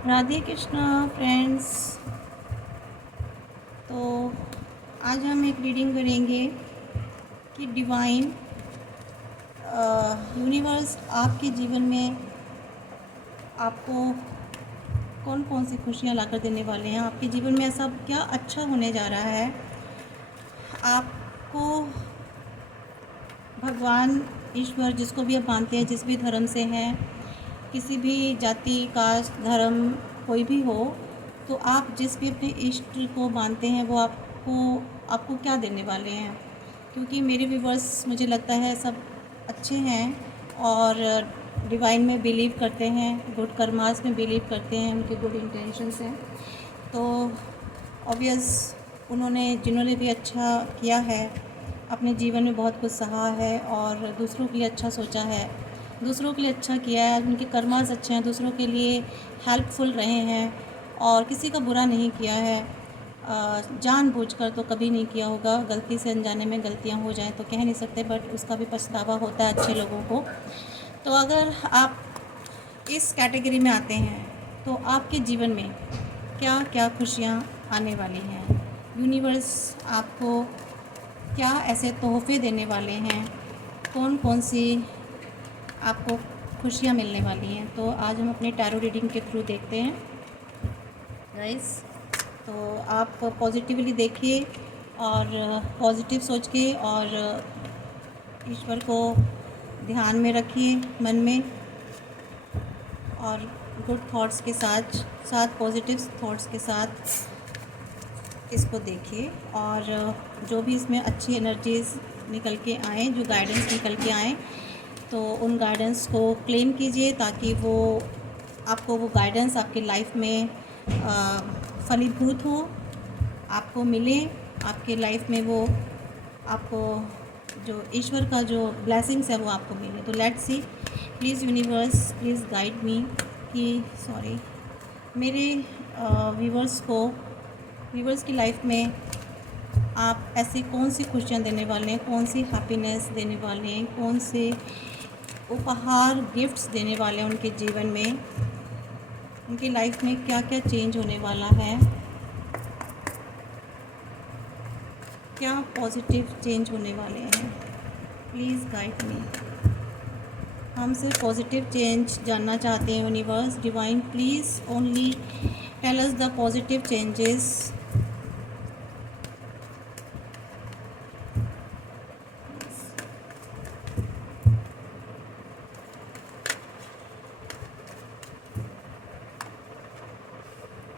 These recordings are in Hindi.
राधे कृष्णा फ्रेंड्स। तो आज हम एक रीडिंग करेंगे कि डिवाइन यूनिवर्स आपके जीवन में आपको कौन कौन सी खुशियाँ लाकर देने वाले हैं। आपके जीवन में ऐसा क्या अच्छा होने जा रहा है। आपको भगवान ईश्वर जिसको भी आप मानते हैं, जिस भी धर्म से हैं, किसी भी जाति कास्ट धर्म कोई भी हो, तो आप जिस भी अपने इष्ट को मानते हैं वो आपको आपको क्या देने वाले हैं। क्योंकि मेरे व्यूवर्स मुझे लगता है सब अच्छे हैं और डिवाइन में बिलीव करते हैं, गुड कर्मास में बिलीव करते हैं, उनके गुड इंटेंशंस हैं। तो ऑब्वियस जिन्होंने भी अच्छा किया है, अपने जीवन में बहुत कुछ सहा है और दूसरों के लिए अच्छा सोचा है, दूसरों के लिए अच्छा किया है, उनके कर्मास अच्छे हैं, दूसरों के लिए हेल्पफुल रहे हैं और किसी का बुरा नहीं किया है। जानबूझकर तो कभी नहीं किया होगा, गलती से अनजाने में गलतियां हो जाएं तो कह नहीं सकते, बट उसका भी पछतावा होता है अच्छे लोगों को। तो अगर आप इस कैटेगरी में आते हैं तो आपके जीवन में क्या क्या खुशियाँ आने वाली हैं। यूनिवर्स आपको क्या ऐसे तोहफे देने वाले हैं, कौन कौन सी आपको खुशियाँ मिलने वाली हैं। तो आज हम अपने टैरो रीडिंग के थ्रू देखते हैं गाइस। तो आप पॉजिटिवली देखिए और पॉजिटिव सोच के और ईश्वर को ध्यान में रखिए मन में, और गुड थॉट्स के साथ साथ पॉजिटिव थॉट्स के साथ इसको देखिए। और जो भी इसमें अच्छी एनर्जीज़ निकल के आएँ, जो गाइडेंस निकल के आएँ, तो उन गाइडेंस को क्लेम कीजिए ताकि वो आपको वो गाइडेंस आपकी लाइफ में फलीभूत हो, आपको मिले, आपके लाइफ में वो आपको जो ईश्वर का जो ब्लेसिंग्स है वो आपको मिले। तो let's see, please universe please guide मी कि मेरे व्यूवर्स की लाइफ में आप ऐसी कौन सी खुशियाँ देने वाले हैं, कौन सी हैप्पीनेस देने वाले हैं, कौन से उपहार गिफ्ट्स देने वाले हैं उनके जीवन में, उनकी लाइफ में क्या क्या चेंज होने वाला है, क्या पॉजिटिव चेंज होने वाले हैं। Please guide me. हम सिर्फ पॉजिटिव चेंज जानना चाहते हैं universe. Divine please only tell us the positive changes.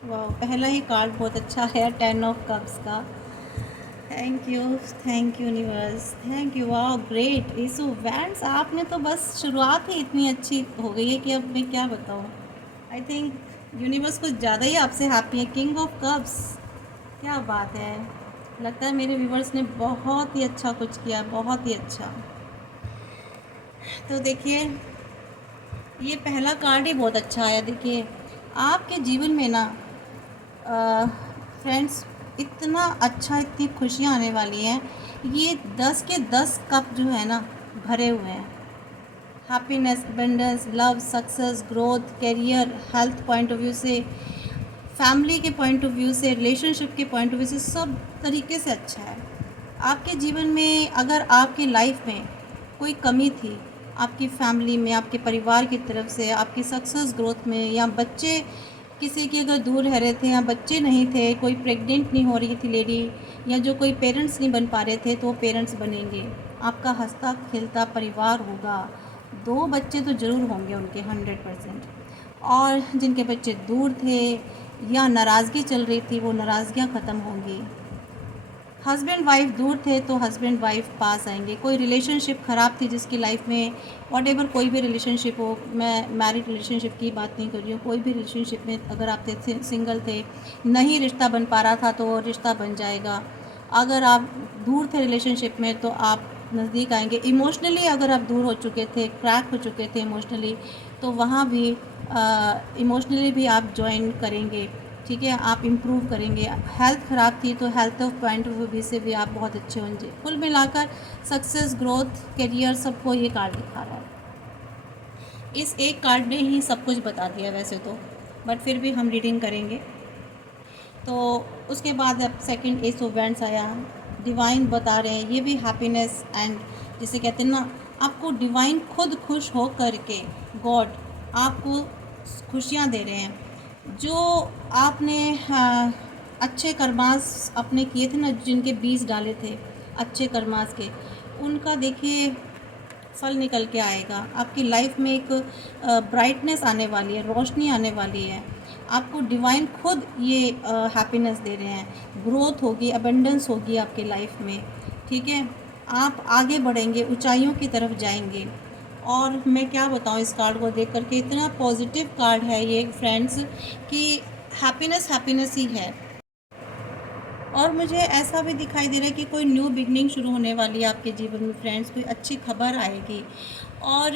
वाह, पहला ही कार्ड बहुत अच्छा है, 10 ऑफ कप्स का। Thank you universe, thank you. वाह ग्रेट। ईसो वैंड्स, आपने तो बस शुरुआत ही इतनी अच्छी हो गई है कि अब मैं क्या बताऊँ। आई थिंक यूनिवर्स कुछ ज़्यादा ही आपसे हैप्पी है। किंग ऑफ कप्स, क्या बात है। लगता है मेरे व्यूवर्स ने बहुत ही अच्छा कुछ किया, बहुत ही अच्छा। तो देखिए, ये पहला कार्ड ही बहुत अच्छा आया। देखिए आपके जीवन में ना फ्रेंड्स इतना अच्छा, इतनी खुशियाँ आने वाली हैं। ये 10 के 10 कप जो है ना भरे हुए हैं। Happiness, abundance, love, success, growth, career, health point of view से, फैमिली के पॉइंट ऑफ व्यू से, रिलेशनशिप के पॉइंट ऑफ व्यू से, सब तरीके से अच्छा है। आपके जीवन में अगर आपकी लाइफ में कोई कमी थी, आपकी फैमिली में, आपके परिवार की तरफ से, आपकी सक्सेस ग्रोथ में, या बच्चे किसी के अगर दूर रह रहे थे या बच्चे नहीं थे, कोई प्रेग्नेंट नहीं हो रही थी लेडी, या जो कोई पेरेंट्स नहीं बन पा रहे थे तो वो पेरेंट्स बनेंगे। आपका हंसता खेलता परिवार होगा। 2 बच्चे तो ज़रूर होंगे उनके 100%। और जिनके बच्चे दूर थे या नाराज़गी चल रही थी, वो नाराज़गियाँ ख़त्म होंगी। हस्बैंड वाइफ दूर थे तो हस्बैंड वाइफ पास आएंगे। कोई रिलेशनशिप ख़राब थी जिसकी लाइफ में, वॉटेवर कोई भी रिलेशनशिप हो, मैं मैरिड रिलेशनशिप की बात नहीं कर रही हूँ, कोई भी रिलेशनशिप में अगर आप थे, सिंगल थे, नहीं रिश्ता बन पा रहा था तो वो रिश्ता बन जाएगा। अगर आप दूर थे रिलेशनशिप में तो आप नज़दीक आएंगे। इमोशनली अगर आप दूर हो चुके थे, क्रैक हो चुके थे इमोशनली, तो वहाँ भी इमोशनली भी आप ज्वाइन करेंगे। ठीक है, आप इम्प्रूव करेंगे। हेल्थ ख़राब थी तो health of point of view से भी आप बहुत अच्छे होंगे। कुल मिलाकर सक्सेस, ग्रोथ, करियर, सबको ये कार्ड दिखा रहा है। इस एक कार्ड ने ही सब कुछ बता दिया वैसे तो। बट फिर भी हम रीडिंग करेंगे। तो उसके बाद अब सेकंड एस ऑफ वैंड्स आया। डिवाइन बता रहे हैं ये भी हैप्पीनेस एंड जिसे कहते हैं ना, आपको डिवाइन खुद खुश हो करके, गॉड आपको खुशियाँ दे रहे हैं। जो आपने अच्छे कर्मास अपने किए थे ना, जिनके बीज डाले थे अच्छे कर्मास के, उनका देखिए फल निकल के आएगा। आपकी लाइफ में एक ब्राइटनेस आने वाली है, रोशनी आने वाली है। आपको डिवाइन खुद ये हैप्पीनेस दे रहे हैं। ग्रोथ होगी, अबंडेंस होगी आपकी लाइफ में, ठीक है। आप आगे बढ़ेंगे, ऊंचाइयों की तरफ जाएंगे। और मैं क्या बताऊं, इस कार्ड को देख करके इतना पॉजिटिव कार्ड है ये फ्रेंड्स, कि हैप्पीनेस हैप्पीनेस ही है। और मुझे ऐसा भी दिखाई दे रहा है कि कोई न्यू बिगनिंग शुरू होने वाली है आपके जीवन में फ्रेंड्स, कोई अच्छी खबर आएगी। और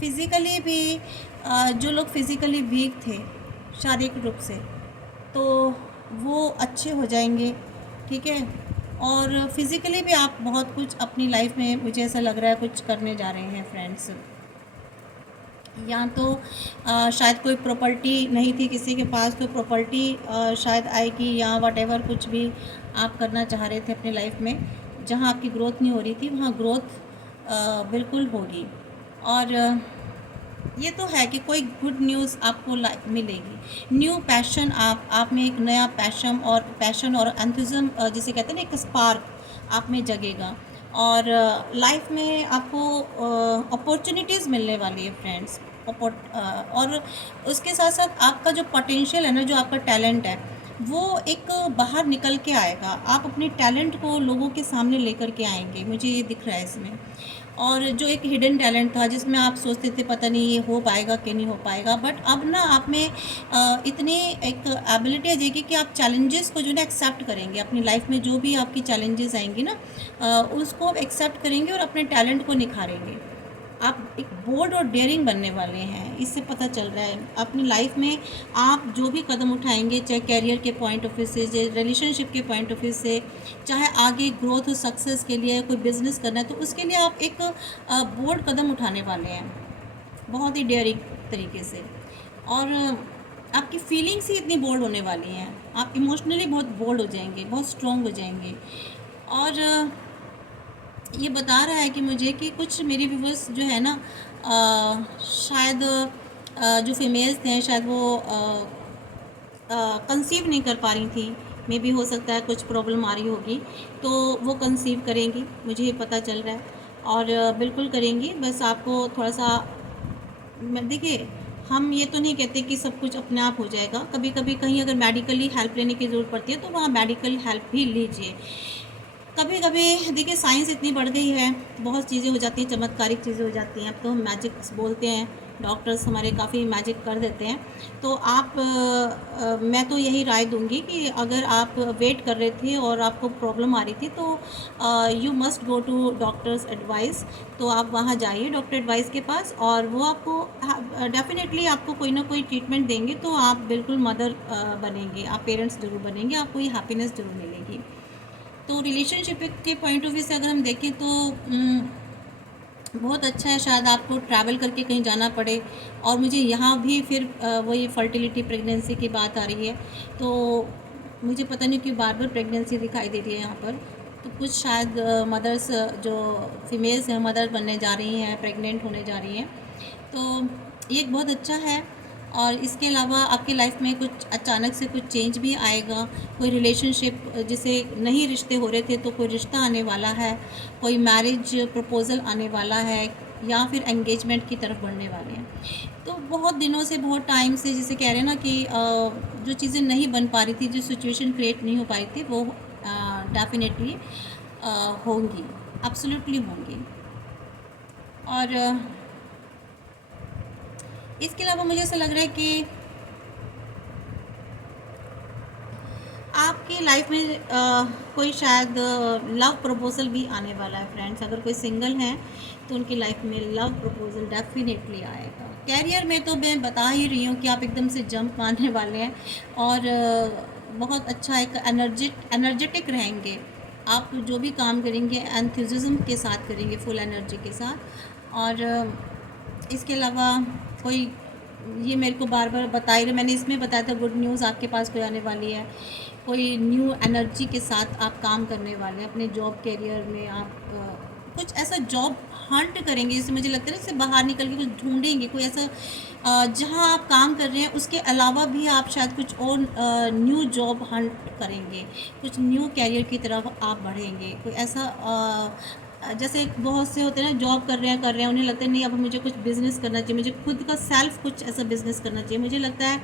फिज़िकली भी जो लोग फिज़िकली वीक थे शारीरिक रूप से, तो वो अच्छे हो जाएंगे, ठीक है। और फिज़िकली भी आप बहुत कुछ अपनी लाइफ में, मुझे ऐसा लग रहा है, कुछ करने जा रहे हैं फ्रेंड्स। या तो शायद कोई प्रॉपर्टी नहीं थी किसी के पास, तो प्रॉपर्टी शायद आएगी, या वटेवर कुछ भी आप करना चाह रहे थे अपनी लाइफ में, जहां आपकी ग्रोथ नहीं हो रही थी वहां ग्रोथ बिल्कुल होगी। और ये तो है कि कोई गुड न्यूज़ आपको मिलेगी। न्यू पैशन, आप में एक नया पैशन और एंथुज़िज्म जिसे कहते हैं ना, एक स्पार्क आप में जगेगा। और लाइफ में आपको अपॉर्चुनिटीज़ मिलने वाली है फ्रेंड्स। और उसके साथ साथ आपका जो पोटेंशियल है ना, जो आपका टैलेंट है, वो एक बाहर निकल के आएगा। आप अपने टैलेंट को लोगों के सामने लेकर के आएंगे, मुझे ये दिख रहा है इसमें। और जो एक हिडन टैलेंट था, जिसमें आप सोचते थे पता नहीं ये हो पाएगा कि नहीं हो पाएगा, बट अब ना आप में इतनी एक एबिलिटी आ जाएगी कि आप चैलेंजेस को जो ना एक्सेप्ट करेंगे। अपनी लाइफ में जो भी आपकी चैलेंजेस आएंगी ना, उसको आप एक्सेप्ट करेंगे और अपने टैलेंट को निखारेंगे। आप एक बोल्ड और डेयरिंग बनने वाले हैं, इससे पता चल रहा है। अपनी लाइफ में आप जो भी कदम उठाएंगे, चाहे कैरियर के पॉइंट ऑफ व्यू से, चाहे रिलेशनशिप के पॉइंट ऑफ व्यू से, चाहे आगे ग्रोथ और सक्सेस के लिए कोई बिजनेस करना है, तो उसके लिए आप एक बोल्ड कदम उठाने वाले हैं, बहुत ही डेयरिंग तरीके से। और आपकी फीलिंग्स ही इतनी बोल्ड होने वाली हैं, आप इमोशनली बहुत बोल्ड हो जाएंगे, बहुत स्ट्रॉन्ग हो जाएंगे। और ये बता रहा है कि मुझे कि कुछ मेरी व्यूवर्स जो है ना, शायद जो फीमेल्स थे, शायद वो कंसीव नहीं कर पा रही थी। मे भी हो सकता है कुछ प्रॉब्लम आ रही होगी, तो वो कंसीव करेंगी, मुझे ये पता चल रहा है। और बिल्कुल करेंगी, बस आपको थोड़ा सा, मैं देखिए, हम ये तो नहीं कहते कि सब कुछ अपने आप हो जाएगा। कभी कभी कहीं अगर मेडिकली हेल्प लेने की ज़रूरत पड़ती है, तो वहाँ मेडिकल हेल्प भी लीजिए। कभी कभी देखिए साइंस इतनी बढ़ गई है, बहुत चीज़ें हो जाती हैं, चमत्कारिक चीज़ें हो जाती हैं। अब तो हम मैजिक बोलते हैं, डॉक्टर्स हमारे काफ़ी मैजिक कर देते हैं। तो आप मैं तो यही राय दूंगी कि अगर आप वेट कर रहे थे और आपको प्रॉब्लम आ रही थी, तो you must go to doctor's advice. तो आप वहाँ जाइए डॉक्टर एडवाइस के पास, और वो आपको डेफिनेटली आपको कोई ना कोई ट्रीटमेंट देंगे, तो आप बिल्कुल मदर बनेंगे, आप पेरेंट्स ज़रूर बनेंगे, आपको ये हैप्पीनेस ज़रूर मिलेगी। तो रिलेशनशिप के पॉइंट ऑफ व्यू से अगर हम देखें, तो बहुत अच्छा है। शायद आपको ट्रैवल करके कहीं जाना पड़े, और मुझे यहाँ भी फिर वही फर्टिलिटी प्रेगनेंसी की बात आ रही है। तो मुझे पता नहीं क्यों बार बार प्रेगनेंसी दिखाई दे रही है यहाँ पर। तो कुछ शायद मदर्स जो फीमेल्स हैं, मदर बनने जा रही हैं, प्रेग्नेंट होने जा रही हैं। तो ये एक बहुत अच्छा है। और इसके अलावा आपकी लाइफ में कुछ अचानक से कुछ चेंज भी आएगा। कोई रिलेशनशिप जिसे नहीं रिश्ते हो रहे थे, तो कोई रिश्ता आने वाला है, कोई मैरिज प्रपोज़ल आने वाला है, या फिर एंगेजमेंट की तरफ बढ़ने वाले हैं। तो बहुत दिनों से, बहुत टाइम से, जिसे कह रहे हैं ना कि जो चीज़ें नहीं बन पा रही थी, जो सिचुएशन क्रिएट नहीं हो पाई थी, वो डेफिनेटली होंगी, एब्सोल्युटली होंगी। और इसके अलावा मुझे ऐसा लग रहा है कि आपकी लाइफ में कोई शायद लव प्रपोजल भी आने वाला है फ्रेंड्स। अगर कोई सिंगल हैं, तो उनकी लाइफ में लव प्रपोजल डेफिनेटली आएगा। कैरियर में तो मैं बता ही रही हूँ कि आप एकदम से जंप मारने वाले हैं, और बहुत अच्छा एक एनर्जेटिक रहेंगे। आप जो भी काम करेंगे एंथुसिज्म के साथ करेंगे, फुल एनर्जी के साथ। और इसके अलावा कोई ये मेरे को बार बार बता ही रहे, मैंने इसमें बताया था गुड न्यूज़ आपके पास कोई आने वाली है, कोई न्यू एनर्जी के साथ आप काम करने वाले हैं अपने जॉब कैरियर में। आप कुछ ऐसा जॉब हंट करेंगे, जिससे मुझे लगता है ना, इससे बाहर निकल के कुछ ढूंढेंगे, कोई ऐसा जहाँ आप काम कर रहे हैं उसके अलावा भी आप शायद कुछ और न्यू जॉब हंट करेंगे, कुछ न्यू कैरियर की तरफ आप बढ़ेंगे। कोई ऐसा जैसे बहुत से होते हैं ना, जॉब कर रहे हैं, उन्हें लगता है नहीं अब मुझे कुछ बिज़नेस करना चाहिए, मुझे खुद का सेल्फ कुछ ऐसा बिज़नेस करना चाहिए। मुझे लगता है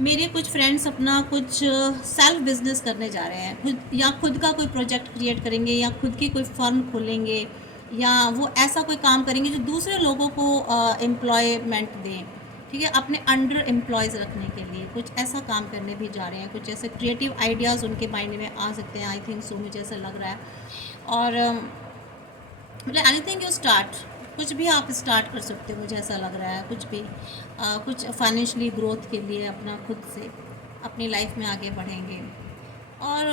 मेरे कुछ फ्रेंड्स अपना कुछ सेल्फ बिज़नेस करने जा रहे हैं, खुद या खुद का कोई प्रोजेक्ट क्रिएट करेंगे, या खुद की कोई फर्म खोलेंगे, या वो ऐसा कोई काम करेंगे जो दूसरे लोगों को एम्प्लॉयमेंट दें, ठीक है, अपने अंडर एम्प्लॉयज़ रखने के लिए कुछ ऐसा काम करने भी जा रहे हैं। कुछ ऐसे क्रिएटिव आइडियाज़ उनके माइंड में आ सकते हैं, आई थिंक सो, मुझे ऐसा लग रहा है। और मतलब एनीथिंग यू स्टार्ट, कुछ भी आप स्टार्ट कर सकते हो, मुझे ऐसा लग रहा है, कुछ भी कुछ फाइनेंशियली ग्रोथ के लिए अपना खुद से अपनी लाइफ में आगे बढ़ेंगे। और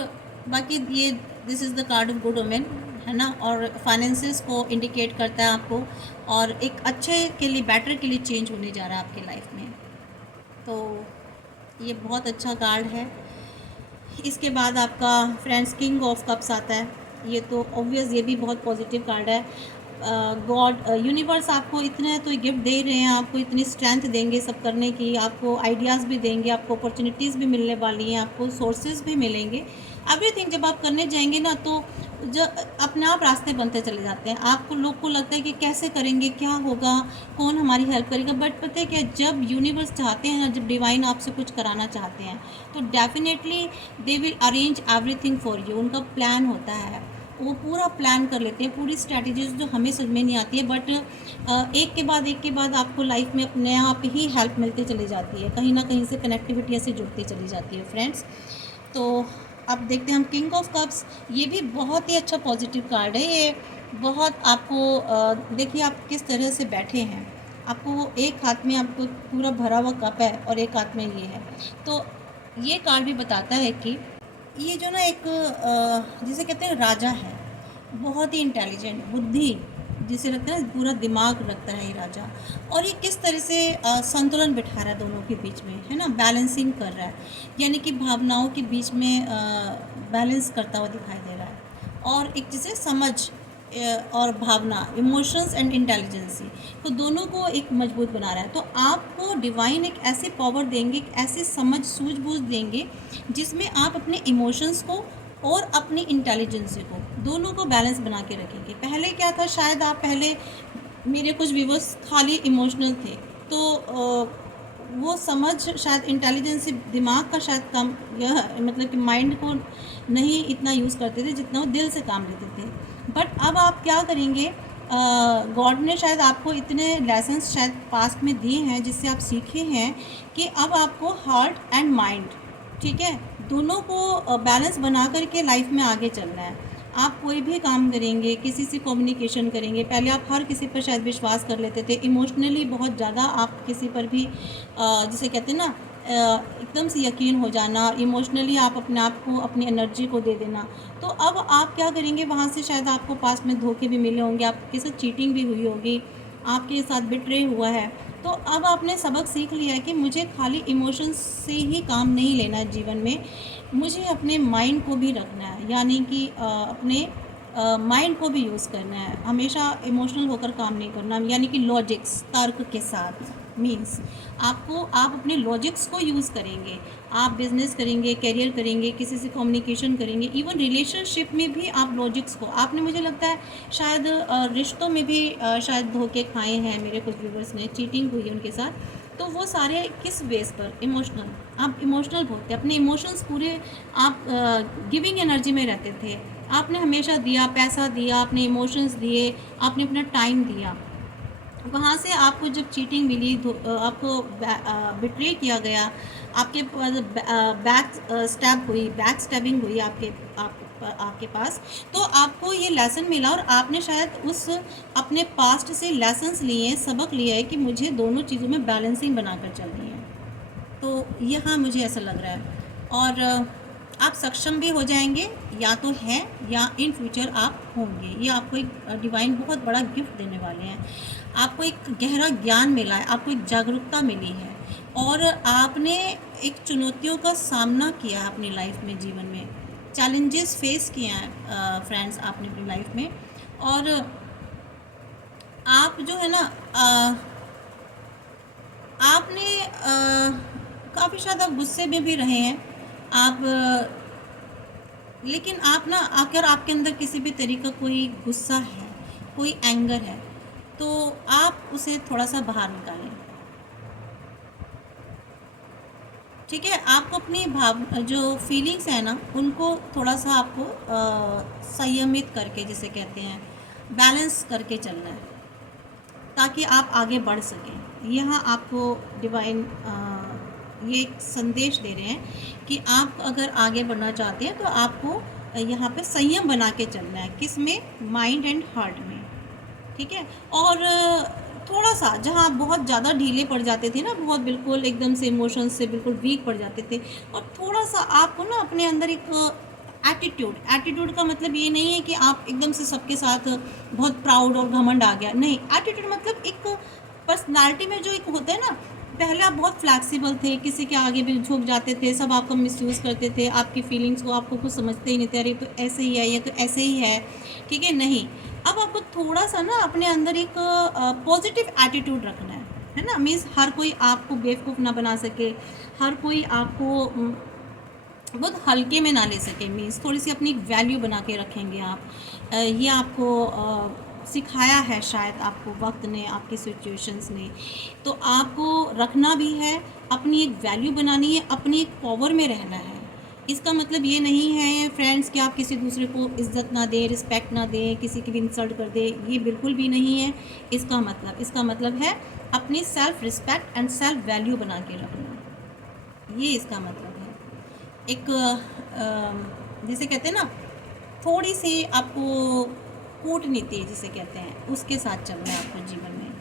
बाकी ये this is the card of good women, है ना, और फाइनेंसेस को इंडिकेट करता है आपको, और एक अच्छे के लिए, बेटर के लिए चेंज होने जा रहा है आपकी लाइफ में। तो ये बहुत अच्छा कार्ड है। इसके बाद आपका फ्रेंड्स किंग ऑफ कप्स आता है। ये तो ऑब्वियस, ये भी बहुत पॉजिटिव कार्ड है। गॉड यूनिवर्स आपको इतने तो गिफ्ट दे रहे हैं, आपको इतनी स्ट्रेंथ देंगे सब करने की, आपको आइडियाज़ भी देंगे, आपको अपॉर्चुनिटीज़ भी मिलने वाली हैं, आपको सोर्सेज भी मिलेंगे। एवरीथिंग जब आप करने जाएंगे ना, तो जो अपने आप रास्ते बनते चले जाते हैं। आपको लोग को लगता है कि कैसे करेंगे, क्या होगा, कौन हमारी हेल्प करेगा, बट पता है क्या, जब यूनिवर्स चाहते हैं ना, जब डिवाइन आपसे कुछ कराना चाहते हैं, तो definitely they will arrange everything for you. उनका प्लान होता है, वो पूरा प्लान कर लेते हैं, पूरी स्ट्रैटेजीज जो हमें समझ में नहीं आती है, बट एक के बाद आपको लाइफ में अपने आप ही हेल्प मिलती चली जाती है, कहीं ना कहीं से कनेक्टिविटी ऐसे जुड़ती चली जाती है फ्रेंड्स। तो अब देखते हैं हम किंग ऑफ कप्स। ये भी बहुत ही अच्छा पॉजिटिव कार्ड है। ये बहुत आपको देखिए आप किस तरह से बैठे हैं, आपको एक हाथ में आपको पूरा भरा हुआ कप है और एक हाथ में ये है। तो ये कार्ड भी बताता है कि ये जो ना एक जिसे कहते हैं राजा है, बहुत ही इंटेलिजेंट, बुद्धि जिसे लगता है ना, पूरा दिमाग रखता है ये राजा। और ये किस तरह से संतुलन बिठा रहा है दोनों के बीच में, है ना, बैलेंसिंग कर रहा है, यानी कि भावनाओं के बीच में बैलेंस करता हुआ दिखाई दे रहा है। और एक जिसे समझ और भावना, इमोशंस एंड इंटेलिजेंसी, तो दोनों को एक मजबूत बना रहा है। तो आपको डिवाइन एक ऐसी पावर देंगे, एक ऐसी समझ सूझबूझ देंगे जिसमें आप अपने इमोशंस को और अपनी इंटेलिजेंसी को, दोनों को बैलेंस बना के रखेंगे। पहले क्या था, शायद आप पहले, मेरे कुछ व्यूवर्स खाली इमोशनल थे, तो वो समझ शायद इंटेलिजेंसी, दिमाग का शायद कम, यह मतलब कि माइंड को नहीं इतना यूज़ करते थे जितना वो दिल से काम लेते थे। बट अब आप क्या करेंगे, गॉड ने शायद आपको इतने लेसन्स शायद पास्ट में दिए हैं, जिससे आप सीखे हैं कि अब आपको हार्ट एंड माइंड, ठीक है, दोनों को बैलेंस बना करके लाइफ में आगे चलना है। आप कोई भी काम करेंगे, किसी से कम्युनिकेशन करेंगे, पहले आप हर किसी पर शायद विश्वास कर लेते थे, इमोशनली बहुत ज़्यादा आप किसी पर भी जिसे कहते हैं ना, एकदम से यकीन हो जाना, इमोशनली आप अपने आप को, अपनी एनर्जी को दे देना। तो अब आप क्या करेंगे, वहाँ से शायद आपको पास में धोखे भी मिले होंगे, आपके साथ चीटिंग भी हुई होगी, आपके साथ बिट्रे हुआ है। तो अब आपने सबक सीख लिया है कि मुझे खाली इमोशंस से ही काम नहीं लेना है जीवन में, मुझे अपने माइंड को भी रखना है, यानी कि अपने माइंड को भी यूज़ करना है, हमेशा इमोशनल होकर काम नहीं करना, यानी कि लॉजिक्स, तर्क के साथ। मीन्स आप अपने लॉजिक्स को यूज़ करेंगे, आप बिजनेस करेंगे, करियर करेंगे, किसी से कम्युनिकेशन करेंगे, इवन रिलेशनशिप में भी आप लॉजिक्स को, आपने मुझे लगता है शायद रिश्तों में भी शायद धोखे खाए हैं, मेरे कुछ व्यूवर्स ने चीटिंग हुई है उनके साथ। तो वो सारे किस बेस पर, इमोशनल, आप इमोशनल होते, अपने इमोशंस पूरे आप गिविंग एनर्जी में रहते थे, आपने हमेशा दिया, पैसा दिया, अपने इमोशंस दिए, आपने अपना टाइम दिया। वहाँ से आपको जब चीटिंग मिली, आपको बिट्रे किया गया, आपके बैक स्टैबिंग हुई आपके पास, तो आपको ये लेसन मिला और आपने शायद उस अपने पास्ट से लेसन्स लिए, सबक लिया है कि मुझे दोनों चीज़ों में बैलेंसिंग बनाकर चलनी है। तो यहाँ मुझे ऐसा लग रहा है। और आप सक्षम भी हो जाएंगे, या तो हैं या इन फ्यूचर आप होंगे। ये आपको एक डिवाइन बहुत बड़ा गिफ्ट देने वाले हैं। आपको एक गहरा ज्ञान मिला है, आपको एक जागरूकता मिली है, और आपने एक चुनौतियों का सामना किया है अपनी लाइफ में, जीवन में चैलेंजेस फेस किए हैं फ्रेंड्स आपने अपनी लाइफ में। और आप जो है ना आपने काफ़ी शायद आप गुस्से में भी रहे हैं आप, लेकिन आप ना, अगर आपके अंदर किसी भी तरीके का कोई गुस्सा है, कोई एंगर है, तो आप उसे थोड़ा सा बाहर निकालें। ठीक है, आपको अपनी जो फीलिंग्स है ना, उनको थोड़ा सा आपको संयमित करके, जिसे कहते हैं बैलेंस करके चलना है, ताकि आप आगे बढ़ सकें। यहाँ आपको डिवाइन ये एक संदेश दे रहे हैं कि आप अगर आगे बढ़ना चाहते हैं तो आपको यहाँ पे संयम बना के चलना है। किस में? माइंड एंड हार्ट में। ठीक है, और थोड़ा सा जहाँ आप बहुत ज़्यादा ढीले पड़ जाते थे ना, बहुत बिल्कुल एकदम से इमोशंस से बिल्कुल वीक पड़ जाते थे, और थोड़ा सा आपको ना अपने अंदर एक एटीट्यूड का मतलब ये नहीं है कि आप एकदम से सबके साथ बहुत प्राउड और घमंड आ गया, नहीं। एटीट्यूड मतलब एक पर्सनालिटी में जो एक होता है ना, पहले आप बहुत फ्लैक्सिबल थे, किसी के आगे भी झुक जाते थे, सब आपका मिसयूज़ करते थे, आपकी फीलिंग्स को आपको कुछ समझते ही नहीं थे, अरे तो ऐसे ही है, ये तो ऐसे ही है, ठीक है, नहीं। अब आपको थोड़ा सा ना अपने अंदर एक पॉजिटिव एटीट्यूड रखना है ना। मीन्स हर कोई आपको बेवकूफ़ ना बना सके, हर कोई आपको बहुत हल्के में ना ले सके। मीन्स थोड़ी सी अपनी वैल्यू बना के रखेंगे आप। ये आपको सिखाया है शायद आपको वक्त ने, आपके सिचुएशंस ने, तो आपको रखना भी है, अपनी एक वैल्यू बनानी है, अपनी एक पावर में रहना है। इसका मतलब ये नहीं है फ्रेंड्स कि आप किसी दूसरे को इज़्ज़त ना दें, रिस्पेक्ट ना दें, किसी की भी इंसल्ट कर दें, ये बिल्कुल भी नहीं है इसका मतलब है अपनी self respect and self value बना के रखना, ये इसका मतलब है। एक जिसे कहते हैं ना, थोड़ी सी आपको कूटनीति जिसे कहते हैं, उसके साथ चलना है आपको जीवन में,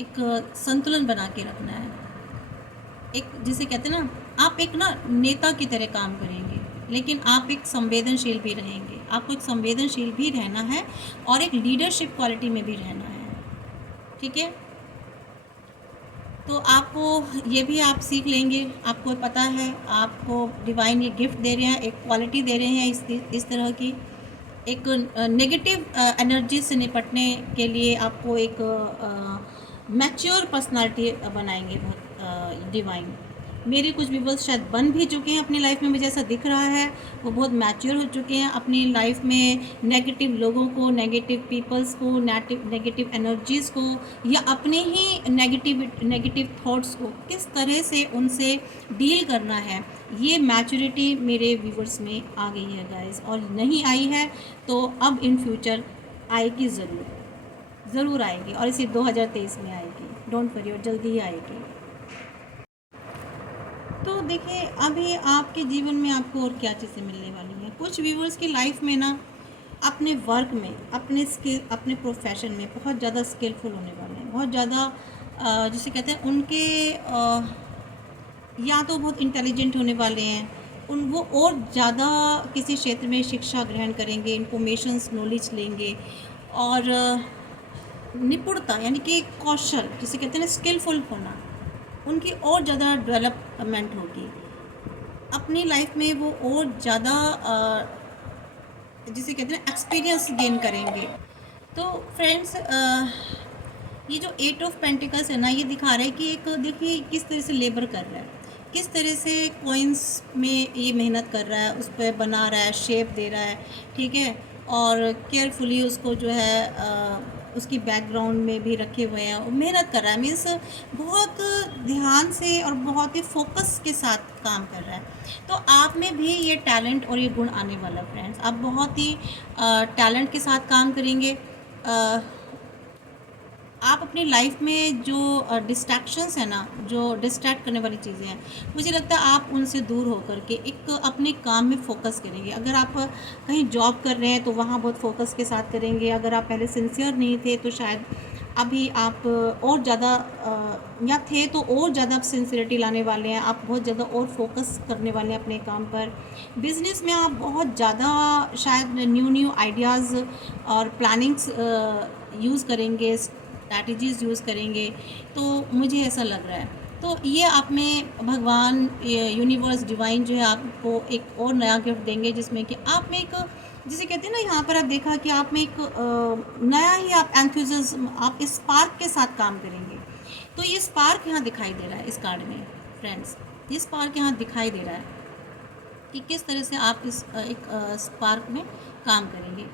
एक संतुलन बना के रखना है। एक जिसे कहते हैं ना, आप एक ना नेता की तरह काम करेंगे, लेकिन आप एक संवेदनशील भी रहेंगे। आपको एक संवेदनशील भी रहना है और एक लीडरशिप क्वालिटी में भी रहना है। ठीक है, तो आपको ये भी आप सीख लेंगे। आपको पता है, आपको डिवाइन ये गिफ्ट दे रहे हैं, एक क्वालिटी दे रहे हैं इस तरह की, एक नेगेटिव एनर्जी से निपटने के लिए आपको एक मैच्योर पर्सनालिटी बनाएंगे बहुत डिवाइन। मेरे कुछ व्यूवर्स शायद बन भी चुके हैं अपनी लाइफ में, मुझे ऐसा दिख रहा है, वो बहुत मैच्योर हो चुके हैं अपनी लाइफ में। नेगेटिव लोगों को, नेगेटिव पीपल्स को, नेगेटिव एनर्जीज़ को, या अपने ही नेगेटिव थॉट्स को किस तरह से उनसे डील करना है, ये मैच्योरिटी मेरे व्यूवर्स में आ गई है गाइस। और नहीं आई है तो अब इन फ्यूचर आएगी, ज़रूर आएगी, और इसी 2023 में आएगी। डोंट वरी, और जल्दी ही आएगी। तो देखिए, अभी आपके जीवन में आपको और क्या चीज़ें मिलने वाली हैं। कुछ व्यूवर्स की लाइफ में ना, अपने वर्क में, अपने स्किल, अपने प्रोफेशन में बहुत ज़्यादा स्किलफुल होने वाले हैं, बहुत ज़्यादा जिसे कहते हैं उनके या तो बहुत इंटेलिजेंट होने वाले हैं, वो और ज़्यादा किसी क्षेत्र में शिक्षा ग्रहण करेंगे, इन्फॉर्मेशंस नॉलेज लेंगे, और निपुणता यानी कि कौशल जिसे कहते हैं ना, स्किलफुल होना, उनकी और ज़्यादा डेवलपमेंट होगी अपनी लाइफ में। वो और ज़्यादा जिसे कहते हैं एक्सपीरियंस गेन करेंगे। तो फ्रेंड्स, ये जो 8 ऑफ पेंटिकल्स है ना, ये दिखा रहा है कि एक, देखिए किस तरह से लेबर कर रहा है, किस तरह से कॉइन्स में ये मेहनत कर रहा है, उस पर बना रहा है, शेप दे रहा है, ठीक है, और केयरफुली उसको जो है उसकी बैकग्राउंड में भी रखे हुए हैं, और मेहनत कर रहा है। मीन्स बहुत ध्यान से और बहुत ही फोकस के साथ काम कर रहा है। तो आप में भी ये टैलेंट और ये गुण आने वाला फ्रेंड्स। आप बहुत ही टैलेंट के साथ काम करेंगे। आप अपनी लाइफ में जो डिस्ट्रैक्शंस है ना, जो डिस्ट्रैक्ट करने वाली चीज़ें हैं, मुझे लगता है आप उनसे दूर होकर के एक अपने काम में फ़ोकस करेंगे। अगर आप कहीं जॉब कर रहे हैं तो वहाँ बहुत फोकस के साथ करेंगे। अगर आप पहले सिंसियर नहीं थे तो शायद अभी आप और ज़्यादा या थे तो और ज़्यादा आप सिंसियरिटी लाने वाले हैं, आप बहुत ज़्यादा और फोकस करने वाले हैं अपने काम पर। बिज़नेस में आप बहुत ज़्यादा शायद न्यू न्यू आइडियाज़ और प्लानिंग्स यूज़ करेंगे, स्ट्रैटेजीज़ यूज़ करेंगे, तो मुझे ऐसा लग रहा है। तो ये आप में भगवान, यूनिवर्स, डिवाइन जो है आपको एक और नया गिफ्ट देंगे, जिसमें कि आप में एक, जिसे कहते हैं ना, यहाँ पर आप देखा कि आप में एक नया ही आप एंथुसियाज्म, आप इस स्पार्क के साथ काम करेंगे। तो ये स्पार्क यहाँ दिखाई दे रहा है इस कार्ड में फ्रेंड्स, ये स्पार्क यहाँ दिखाई दे रहा है कि किस तरह से आप इस एक स्पार्क में काम करेंगे।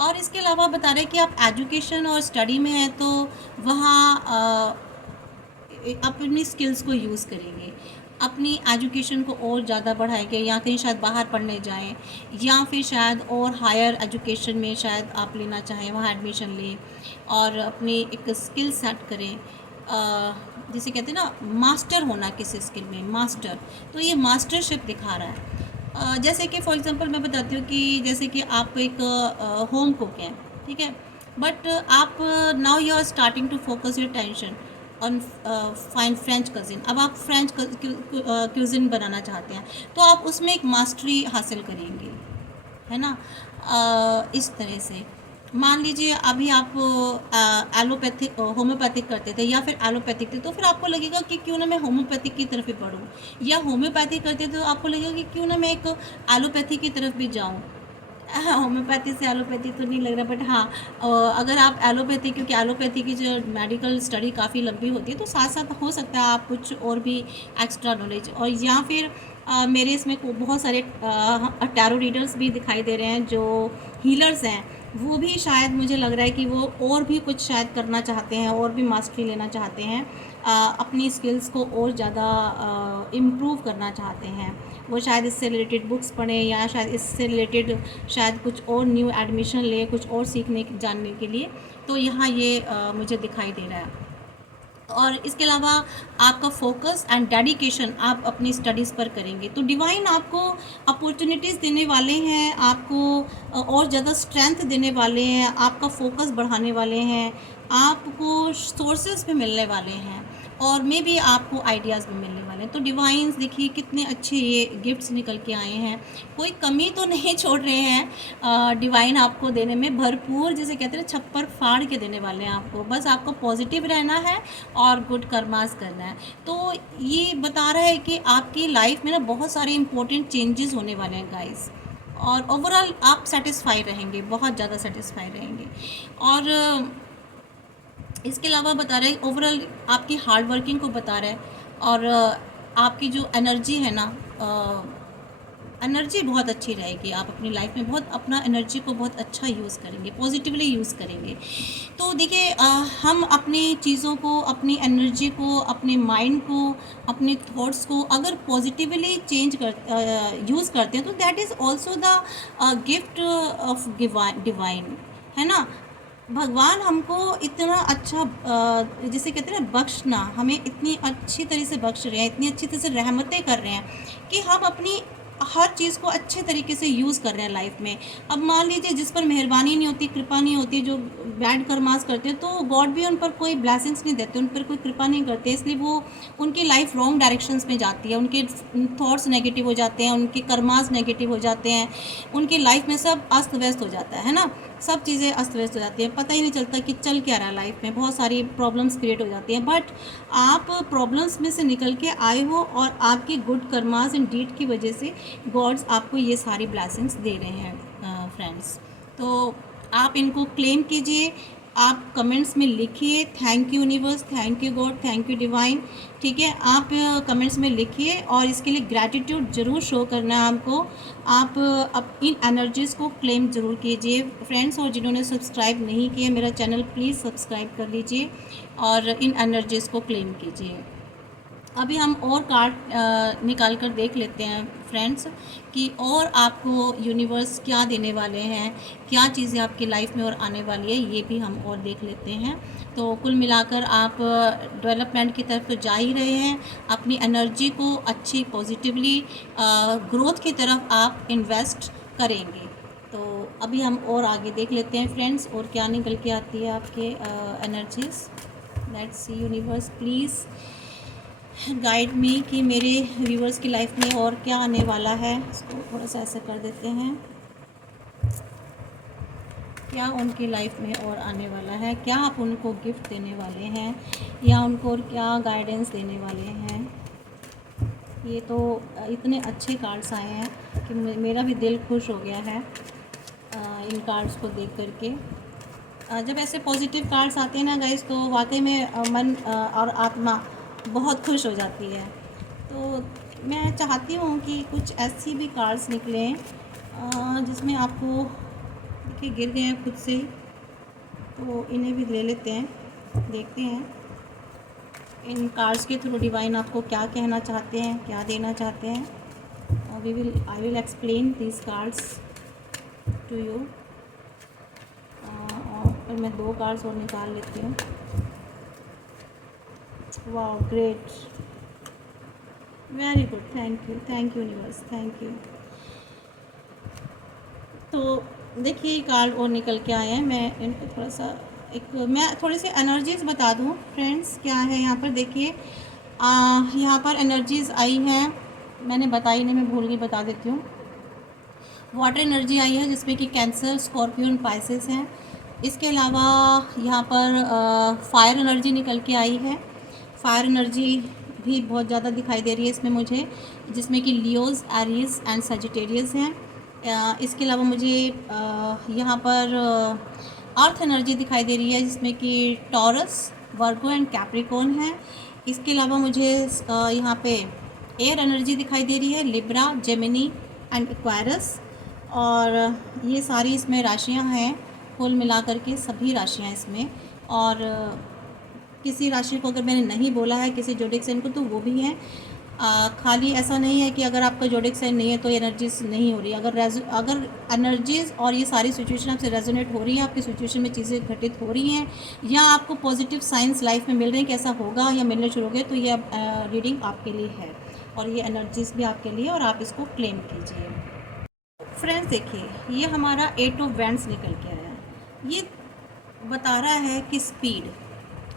और इसके अलावा बता रहे हैं कि आप एजुकेशन और स्टडी में हैं, तो वहाँ अपनी स्किल्स को यूज़ करेंगे, अपनी एजुकेशन को और ज़्यादा बढ़ाएंगे, या कहीं शायद बाहर पढ़ने जाएं, या फिर शायद और हायर एजुकेशन में शायद आप लेना चाहें, वहाँ एडमिशन लें और अपनी एक स्किल सेट करें। जिसे कहते हैं ना मास्टर होना किसी स्किल में, मास्टर, तो ये मास्टरशिप दिखा रहा है। जैसे कि फॉर एग्जांपल मैं बताती हूँ कि जैसे कि आप एक होम कुक हैं, ठीक है, बट आप now you are starting to focus your tension on fine French cousin. अब आप फ्रेंच क्यूजिन बनाना चाहते हैं, तो आप उसमें एक मास्टरी हासिल करेंगे, है ना। इस तरह से मान लीजिए अभी आप एलोपैथिक होम्योपैथिक करते थे या फिर एलोपैथिक थे, तो फिर आपको लगेगा कि क्यों ना मैं होम्योपैथिक की तरफ ही पढ़ूँ, या होम्योपैथी करते थे तो आपको लगेगा कि क्यों ना मैं एक एलोपैथी की तरफ भी जाऊँ। होम्योपैथी से एलोपैथी तो नहीं लग रहा, बट हाँ, अगर आप एलोपैथी, क्योंकि एलोपैथी की जो मेडिकल स्टडी काफ़ी लंबी होती है, तो साथ साथ हो सकता है आप कुछ और भी एक्स्ट्रा नॉलेज, और या फिर मेरे इसमें बहुत सारे टैरो रीडर्स भी दिखाई दे रहे हैं जो हीलर्स हैं, वो भी शायद मुझे लग रहा है कि वो और भी कुछ शायद करना चाहते हैं, और भी मास्टरी लेना चाहते हैं, अपनी स्किल्स को और ज़्यादा इम्प्रूव करना चाहते हैं। वो शायद इससे रिलेटेड बुक्स पढ़ें, या शायद इससे रिलेटेड शायद कुछ और न्यू एडमिशन लें, कुछ और सीखने जानने के लिए। तो यहाँ ये मुझे दिखाई दे रहा है। और इसके अलावा आपका फोकस एंड डेडिकेशन आप अपनी स्टडीज़ पर करेंगे, तो डिवाइन आपको अपॉर्चुनिटीज़ देने वाले हैं, आपको और ज़्यादा स्ट्रेंथ देने वाले हैं, आपका फोकस बढ़ाने वाले हैं, आपको सोर्सेज भी मिलने वाले हैं, और मे भी आपको आइडियाज़ भी मिलने वाले हैं। तो डिवाइंस देखिए कितने अच्छे ये गिफ्ट्स निकल के आए हैं, कोई कमी तो नहीं छोड़ रहे हैं डिवाइन आपको देने में, भरपूर, जिसे कहते हैं छप्पर फाड़ के देने वाले हैं आपको। बस आपको पॉजिटिव रहना है और गुड कर्मास करना है। तो ये बता रहा है कि आपकी लाइफ में ना बहुत सारे इंपॉर्टेंट चेंजेस होने वाले हैं गाइस, और ओवरऑल आप सेटिस्फाई रहेंगे, बहुत ज़्यादा सेटिस्फाई रहेंगे। और इसके अलावा बता रहे हैं ओवरऑल आपकी हार्ड वर्किंग को बता रहा है, और आपकी जो एनर्जी है ना, एनर्जी बहुत अच्छी रहेगी, आप अपनी लाइफ में बहुत अपना एनर्जी को बहुत अच्छा यूज़ करेंगे, पॉजिटिवली यूज़ करेंगे। तो देखिए हम अपनी चीज़ों को, अपनी एनर्जी को, अपने माइंड को, अपने थॉट्स को अगर पॉजिटिवली चेंज कर यूज़ करते हैं, तो that is also the gift of divine, है ना। भगवान हमको इतना अच्छा जिसे कहते हैं ना बख्शना, हमें इतनी अच्छी तरह से बख्श रहे हैं, इतनी अच्छी तरह से रहमतें कर रहे हैं कि हम अपनी हर चीज़ को अच्छे तरीके से यूज़ कर रहे हैं लाइफ में। अब मान लीजिए जिस पर मेहरबानी नहीं होती, कृपा नहीं होती, जो बैड कर्मास करते हैं, तो गॉड भी उन पर कोई ब्लेसिंग्स नहीं देते, उन पर कोई कृपा नहीं करते, इसलिए वो उनकी लाइफ रॉन्ग डायरेक्शंस में जाती है, उनके थॉट्स नेगेटिव हो जाते हैं, उनके कर्मास नेगेटिव हो जाते हैं, उनकी लाइफ में सब अस्त व्यस्त हो जाता है ना, सब चीज़ें अस्त व्यस्त हो जाती हैं, पता ही नहीं चलता कि चल क्या रहा है लाइफ में, बहुत सारी प्रॉब्लम्स क्रिएट हो जाती हैं। बट आप प्रॉब्लम्स में से निकल के आए हो, और आपकी गुड कर्मास एंड डीड की वजह से गॉड्स आपको ये सारी ब्लेसिंग्स दे रहे हैं फ्रेंड्स। तो आप इनको क्लेम कीजिए, आप कमेंट्स में लिखिए thank you universe, thank you God, thank you divine, ठीक है। आप कमेंट्स में लिखिए, और इसके लिए ग्रैटिट्यूड ज़रूर शो करना है आपको। आप अब इन एनर्जीज़ को क्लेम ज़रूर कीजिए फ्रेंड्स, और जिन्होंने सब्सक्राइब नहीं किया मेरा चैनल, प्लीज़ सब्सक्राइब कर लीजिए और इन एनर्जीज़ को क्लेम कीजिए। अभी हम और कार्ड निकाल कर देख लेते हैं फ्रेंड्स कि और आपको यूनिवर्स क्या देने वाले हैं, क्या चीज़ें आपकी लाइफ में और आने वाली है, ये भी हम और देख लेते हैं। तो कुल मिलाकर आप डेवलपमेंट की तरफ तो जा ही रहे हैं, अपनी एनर्जी को अच्छी पॉजिटिवली ग्रोथ की तरफ आप इन्वेस्ट करेंगे। तो अभी हम और आगे देख लेते हैं फ्रेंड्स, और क्या निकल के आती है आपके energies. Let's see universe please guide मी कि मेरे व्यूवर्स की लाइफ में और क्या आने वाला है। इसको थोड़ा सा ऐसे कर देते हैं। क्या उनकी लाइफ में और आने वाला है, क्या आप उनको गिफ्ट देने वाले हैं, या उनको और क्या गाइडेंस देने वाले हैं। ये तो इतने अच्छे कार्ड्स आए हैं कि मेरा भी दिल खुश हो गया है इन कार्ड्स को देख करके। जब ऐसे पॉजिटिव कार्ड्स आते हैं ना गाइस, तो वाकई में मन और आत्मा बहुत खुश हो जाती है। तो मैं चाहती हूँ कि कुछ ऐसी भी कार्ड्स निकलें जिसमें आपको, देखिए गिर गए हैं खुद से ही, तो इन्हें भी ले लेते हैं, देखते हैं इन कार्ड्स के थ्रू डिवाइन आपको क्या कहना चाहते हैं, क्या देना चाहते हैं। और I will explain this cards to you. और मैं 2 कार्ड्स और निकाल लेती हूँ। वाह great, very good, thank you universe, thank you. तो देखिए कार्ड और निकल के आए हैं। मैं इनको थोड़ा सा मैं थोड़ी सी एनर्जीज़ बता दूं फ्रेंड्स क्या है यहाँ पर। देखिए यहाँ पर एनर्जीज़ आई हैं, मैंने बताई नहीं, मैं भूल गई, बता देती हूँ। वाटर एनर्जी आई है जिसमें कि कैंसर, स्कॉर्पियन, पाइसेस हैं। इसके अलावा यहाँ पर फायर एनर्जी निकल के आई है। फायर एनर्जी भी बहुत ज़्यादा दिखाई दे रही है इसमें मुझे, जिसमें कि लियोज़, एरीज एंड सजिटेरियस हैं। इसके अलावा मुझे यहाँ पर अर्थ एनर्जी दिखाई दे रही है जिसमें कि टॉरस, वर्गो एंड कैप्रिकॉर्न है। इसके अलावा मुझे यहाँ पे एयर एनर्जी दिखाई दे रही है, लिब्रा, जेमिनी एंड एक्वायरस। और ये सारी इसमें राशियाँ हैं, कुल मिलाकर के सभी राशियाँ इसमें। और किसी राशि को अगर मैंने नहीं बोला है, किसी जोडिक साइन को, तो वो भी हैं। खाली ऐसा नहीं है कि अगर आपका जोडिक साइन नहीं है तो एनर्जीज नहीं हो रही। अगर एनर्जीज और ये सारी सिचुएशन आपसे रेजोनेट हो रही है, आपकी सिचुएशन में चीज़ें घटित हो रही हैं, या आपको पॉजिटिव साइंस लाइफ में मिल रहे हैं कि ऐसा होगा या मिलने शुरू हो गए, तो ये रीडिंग आपके लिए है और ये एनर्जीज भी आपके लिए, और आप इसको क्लेम कीजिए। फ्रेंड्स देखिए, ये हमारा 8 ऑफ वैंड्स निकल के आया है। ये बता रहा है कि स्पीड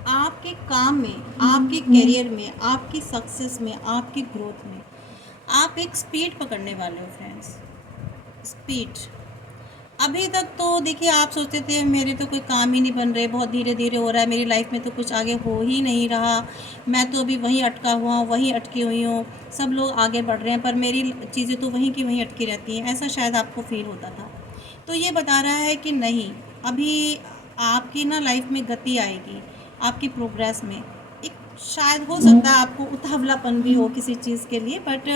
आपके काम में, आपके करियर में, आपकी सक्सेस में, आपकी ग्रोथ में आप एक स्पीड पकड़ने वाले हो फ्रेंड्स। स्पीड अभी तक तो देखिए आप सोचते थे मेरे तो कोई काम ही नहीं बन रहे, बहुत धीरे धीरे हो रहा है, मेरी लाइफ में तो कुछ आगे हो ही नहीं रहा, मैं तो अभी वहीं अटका हुआ हूँ, वहीं अटकी हुई हूँ, सब लोग आगे बढ़ रहे हैं पर मेरी चीज़ें तो वहीं की वहीं अटकी रहती हैं, ऐसा शायद आपको फील होता था। तो ये बता रहा है कि नहीं, अभी आपकी ना लाइफ में गति आएगी, आपकी प्रोग्रेस में। एक शायद हो सकता है आपको उतावलापन भी हो किसी चीज़ के लिए, बट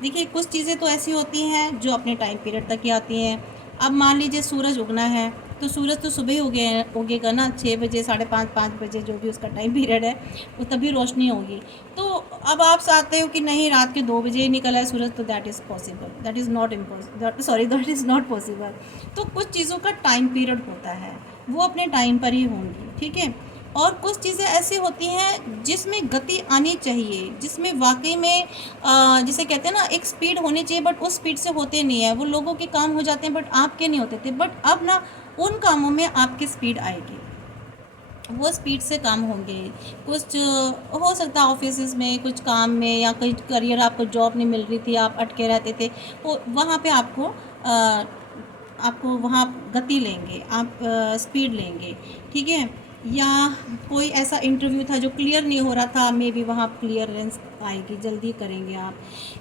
देखिए कुछ चीज़ें तो ऐसी होती हैं जो अपने टाइम पीरियड तक ही आती हैं। अब मान लीजिए सूरज उगना है, तो सूरज तो सुबह ही उगेगा ना, 6 बजे, 5:30, 5 बजे, जो भी उसका टाइम पीरियड है, वो तभी रोशनी होगी। तो अब आप चाहते हो कि नहीं रात के 2 बजे ही निकला है सूरज, तो that is possible, that is not possible. तो कुछ चीज़ों का टाइम पीरियड होता है, वो अपने टाइम पर ही होंगी, ठीक है। और कुछ चीज़ें ऐसी होती हैं जिसमें गति आनी चाहिए, जिसमें वाकई में जिसे कहते हैं ना एक स्पीड होनी चाहिए, बट उस स्पीड से होते नहीं है। वो लोगों के काम हो जाते हैं बट आपके नहीं होते थे, बट अब ना उन कामों में आपकी स्पीड आएगी, वो स्पीड से काम होंगे। कुछ हो सकता है ऑफिस में कुछ काम में, या कहीं करियर आपको जॉब नहीं मिल रही थी, आप अटके रहते थे, वो वहाँ पे आपको वहाँ गति लेंगे, आप स्पीड लेंगे, ठीक है। या कोई ऐसा इंटरव्यू था जो क्लियर नहीं हो रहा था, मे बी वहाँ क्लियरेंस आएगी, जल्दी करेंगे आप।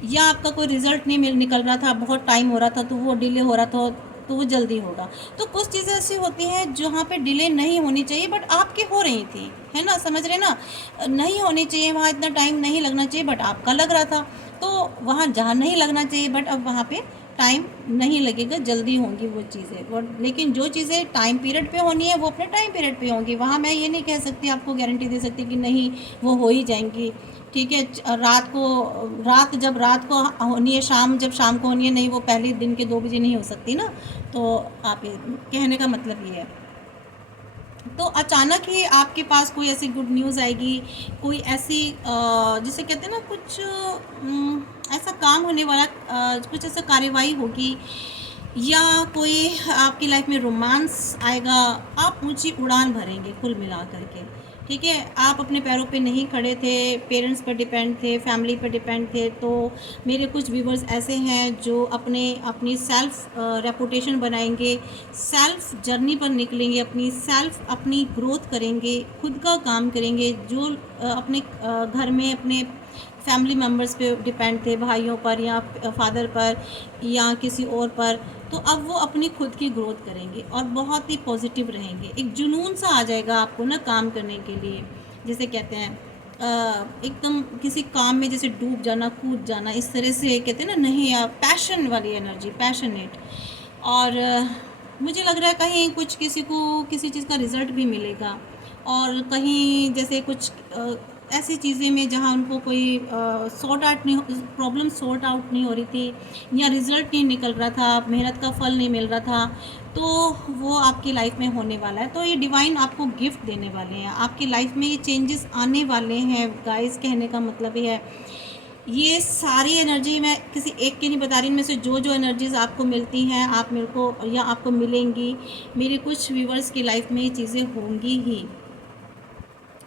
या आपका कोई रिज़ल्ट नहीं निकल रहा था, बहुत टाइम हो रहा था, तो वो डिले हो रहा था, तो वो जल्दी होगा। तो कुछ चीज़ें ऐसी होती हैं जहाँ पे डिले नहीं होनी चाहिए बट आपकी हो रही थी, है ना, समझ रहे ना, नहीं होनी चाहिए, वहाँ इतना टाइम नहीं लगना चाहिए बट आपका लग रहा था। तो वहाँ जहाँ नहीं लगना चाहिए बट अब वहाँ पे टाइम नहीं लगेगा, जल्दी होंगी वो चीज़ें। और लेकिन जो चीज़ें टाइम पीरियड पे होनी है वो अपने टाइम पीरियड पे होंगी, वहाँ मैं ये नहीं कह सकती, आपको गारंटी दे सकती कि नहीं वो हो ही जाएंगी, ठीक है। जब रात को होनी है, जब शाम को होनी है, नहीं वो पहले दिन के 2 बजे नहीं हो सकती ना। तो आप ये कहने का मतलब ये है। तो अचानक ही आपके पास कोई ऐसी गुड न्यूज़ आएगी, कोई ऐसी जिसे कहते हैं ना कुछ ऐसा काम होने वाला, कुछ ऐसा कार्यवाही होगी या कोई आपकी लाइफ में रोमांस आएगा, आप ऊंची उड़ान भरेंगे कुल मिला करके। ठीक है, आप अपने पैरों पे नहीं खड़े थे, पेरेंट्स पर डिपेंड थे, फैमिली पर डिपेंड थे, तो मेरे कुछ व्यूवर्स ऐसे हैं जो अपनी सेल्फ रेपुटेशन बनाएंगे, सेल्फ जर्नी पर निकलेंगे, अपनी ग्रोथ करेंगे, खुद का काम करेंगे, जो अपने घर में अपने फैमिली मेम्बर्स पे डिपेंड थे, भाइयों पर या फादर पर या किसी और पर, तो अब वो अपनी खुद की ग्रोथ करेंगे और बहुत ही पॉजिटिव रहेंगे। एक जुनून सा आ जाएगा आपको ना काम करने के लिए, जैसे कहते हैं एकदम किसी काम में जैसे डूब जाना, कूद जाना, इस तरह से कहते हैं ना, नहीं पैशन वाली एनर्जी, पैशनेट। और मुझे लग रहा है कहीं कुछ किसी को किसी चीज़ का रिज़ल्ट भी मिलेगा, और कहीं जैसे कुछ ऐसी चीज़ें में जहाँ उनको कोई प्रॉब्लम सॉर्ट आउट नहीं हो रही थी या रिज़ल्ट नहीं निकल रहा था, मेहनत का फल नहीं मिल रहा था, तो वो आपकी लाइफ में होने वाला है। तो ये डिवाइन आपको गिफ्ट देने वाले हैं, आपकी लाइफ में ये चेंजेस आने वाले हैं गाइस। कहने का मतलब ये है, ये सारी एनर्जी मैं किसी एक की नहीं बता रही, इनमें से जो जो एनर्जीज़ आपको मिलती हैं, आप मेरे को या आपको मिलेंगी, मेरे कुछ व्यूवर्स की लाइफ में ये चीज़ें होंगी ही।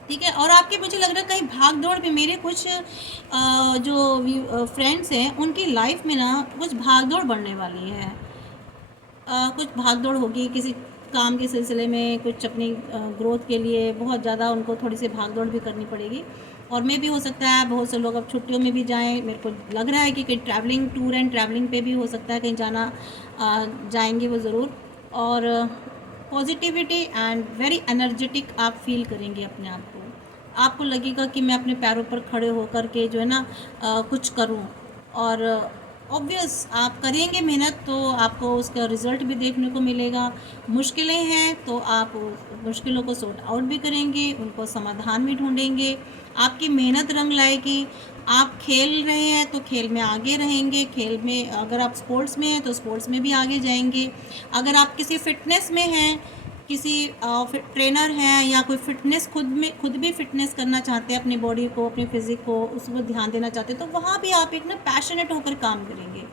ठीक है, और आपके मुझे लग रहा है कहीं भाग दौड़ भी, मेरे कुछ जो फ्रेंड्स हैं उनकी लाइफ में ना कुछ भाग दौड़ बढ़ने वाली है। कुछ भाग दौड़ होगी किसी काम के सिलसिले में, कुछ अपनी ग्रोथ के लिए बहुत ज़्यादा उनको थोड़ी सी भाग दौड़ भी करनी पड़ेगी। और मे भी हो सकता है बहुत से लोग अब छुट्टियों में भी जाएं, मेरे को लग रहा है कि कहीं ट्रैवलिंग, टूर एंड ट्रैवलिंग पे भी हो सकता है कहीं जाना, जाएंगे वो ज़रूर। और पॉजिटिविटी एंड वेरी एनर्जेटिक आप फील करेंगे अपने आप को, आपको लगेगा कि मैं अपने पैरों पर खड़े होकर के जो है ना कुछ करूं। और ऑब्वियस आप करेंगे मेहनत तो आपको उसका रिज़ल्ट भी देखने को मिलेगा। मुश्किलें हैं तो आप मुश्किलों को सॉर्ट आउट भी करेंगे, उनको समाधान भी ढूंढेंगे, आपकी मेहनत रंग लाएगी। आप खेल रहे हैं तो खेल में आगे रहेंगे, खेल में अगर आप स्पोर्ट्स में हैं तो स्पोर्ट्स में भी आगे जाएंगे। अगर आप किसी फिटनेस में हैं, किसी ट्रेनर हैं या कोई फिटनेस खुद भी फिटनेस करना चाहते हैं, अपनी बॉडी को, अपने फिजिक को, उसको ध्यान देना चाहते हैं, तो वहाँ भी आप एक ना पैशनेट होकर काम करेंगे।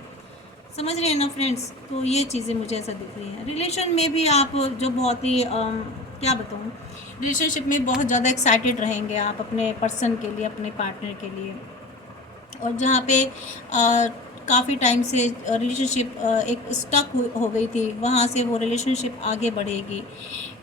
समझ रहे हैं ना फ्रेंड्स? तो ये चीज़ें मुझे ऐसा दिख रही हैं। रिलेशन में भी आप जो बहुत ही क्या बताऊँ, रिलेशनशिप में बहुत ज़्यादा एक्साइटेड रहेंगे आप अपने पर्सन के लिए, अपने पार्टनर के लिए। और जहाँ पे काफ़ी टाइम से रिलेशनशिप एक स्टक हो गई थी, वहाँ से वो रिलेशनशिप आगे बढ़ेगी।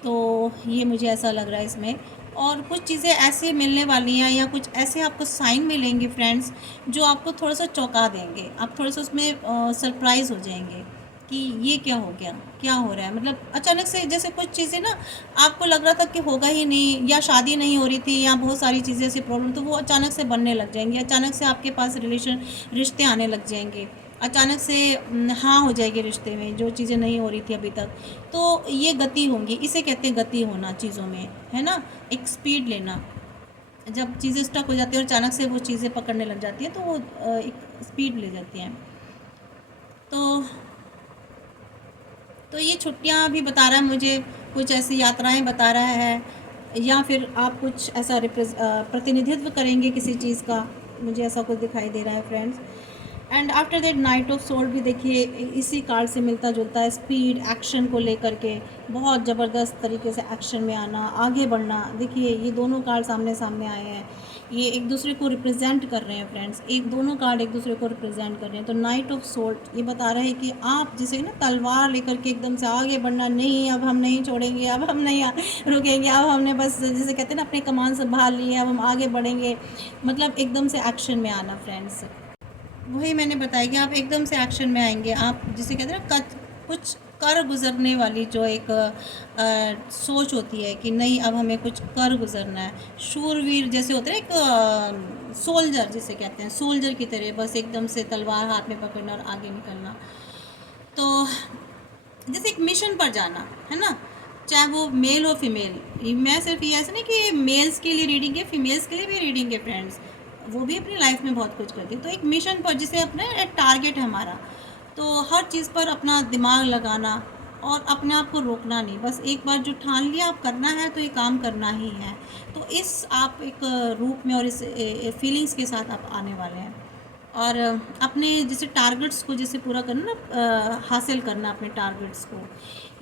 तो ये मुझे ऐसा लग रहा है इसमें। और कुछ चीज़ें ऐसी मिलने वाली हैं या कुछ ऐसे आपको साइन मिलेंगे फ्रेंड्स, जो आपको थोड़ा सा चौंका देंगे, आप थोड़ा सा उसमें सरप्राइज़ हो जाएंगे कि ये क्या हो गया, क्या हो रहा है। मतलब अचानक से जैसे कुछ चीज़ें ना आपको लग रहा था कि होगा ही नहीं, या शादी नहीं हो रही थी, या बहुत सारी चीज़ें ऐसी प्रॉब्लम, तो वो अचानक से बनने लग जाएंगी, अचानक से आपके पास रिश्ते आने लग जाएंगे, अचानक से हाँ हो जाएगी रिश्ते में, जो चीज़ें नहीं हो रही थी अभी तक। तो ये गति होंगी, इसे कहते हैं गति होना चीज़ों में, है ना, एक स्पीड लेना। जब चीज़ें स्टक हो जाती हैं और अचानक से वो चीज़ें पकड़ने लग जाती हैं, तो वो एक स्पीड ले जाती हैं। तो ये छुट्टियाँ भी बता रहा है मुझे, कुछ ऐसी यात्राएं बता रहा है, या फिर आप कुछ ऐसा प्रतिनिधित्व करेंगे किसी चीज़ का, मुझे ऐसा कुछ दिखाई दे रहा है friends. And after that night of sword भी देखिए इसी कार्ड से मिलता जुलता है, स्पीड, एक्शन को लेकर के बहुत ज़बरदस्त तरीके से एक्शन में आना, आगे बढ़ना। देखिए ये दोनों कार्ड सामने सामने आए हैं, ये एक दूसरे को रिप्रेजेंट कर रहे हैं फ्रेंड्स, एक दोनों कार्ड एक दूसरे को रिप्रेजेंट कर रहे हैं। तो नाइट ऑफ सोर्ड ये बता रहे हैं कि आप जैसे ना तलवार लेकर के एकदम से आगे बढ़ना, नहीं अब हम नहीं छोड़ेंगे, अब हम नहीं रुकेंगे, अब हमने बस जैसे कहते हैं ना अपनी कमान संभाल ली है, अब हम आगे बढ़ेंगे, मतलब एकदम से एक्शन में आना फ्रेंड्स। वही मैंने बताया कि आप एकदम से एक्शन में आएंगे, आप जिसे कहते हैं ना कुछ कर गुजरने वाली जो एक सोच होती है कि नहीं अब हमें कुछ कर गुजरना है। शूरवीर जैसे होते हैं एक सोल्जर जिसे कहते हैं, सोल्जर की तरह बस एकदम से तलवार हाथ में पकड़ना और आगे निकलना। तो जैसे एक मिशन पर जाना है ना, चाहे वो मेल हो फीमेल। मैं सिर्फ ये ऐसा नहीं कि मेल्स के लिए रीडिंग है, फीमेल्स के लिए भी रीडिंग है फ्रेंड्स, वो भी अपनी लाइफ में बहुत कुछ करती है। तो एक मिशन पर जिसे अपना एक टारगेट है हमारा, तो हर चीज़ पर अपना दिमाग लगाना और अपने आप को रोकना नहीं, बस एक बार जो ठान लिया आप करना है तो ये काम करना ही है। तो इस आप एक रूप में और इस फीलिंग्स के साथ आप आने वाले हैं। और अपने जैसे टारगेट्स को जैसे पूरा करना ना, हासिल करना अपने टारगेट्स को,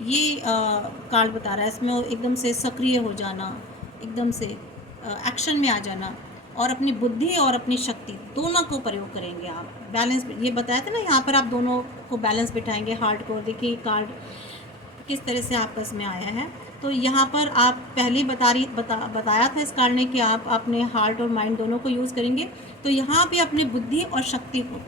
ये कार्ड बता रहा है। इसमें वो एकदम से सक्रिय हो जाना, एकदम से एक्शन में आ जाना, और अपनी बुद्धि और अपनी शक्ति दोनों को प्रयोग करेंगे आप। बैलेंस, ये बताया था ना, यहाँ पर आप दोनों को बैलेंस बिठाएंगे, हार्ट को। देखिए कार्ड किस तरह से आपस में आया है। तो यहाँ पर आप पहले ही बताया था इस कार्ड ने कि आप अपने हार्ट और माइंड दोनों को यूज़ करेंगे। तो यहाँ पे अपनी बुद्धि और शक्ति को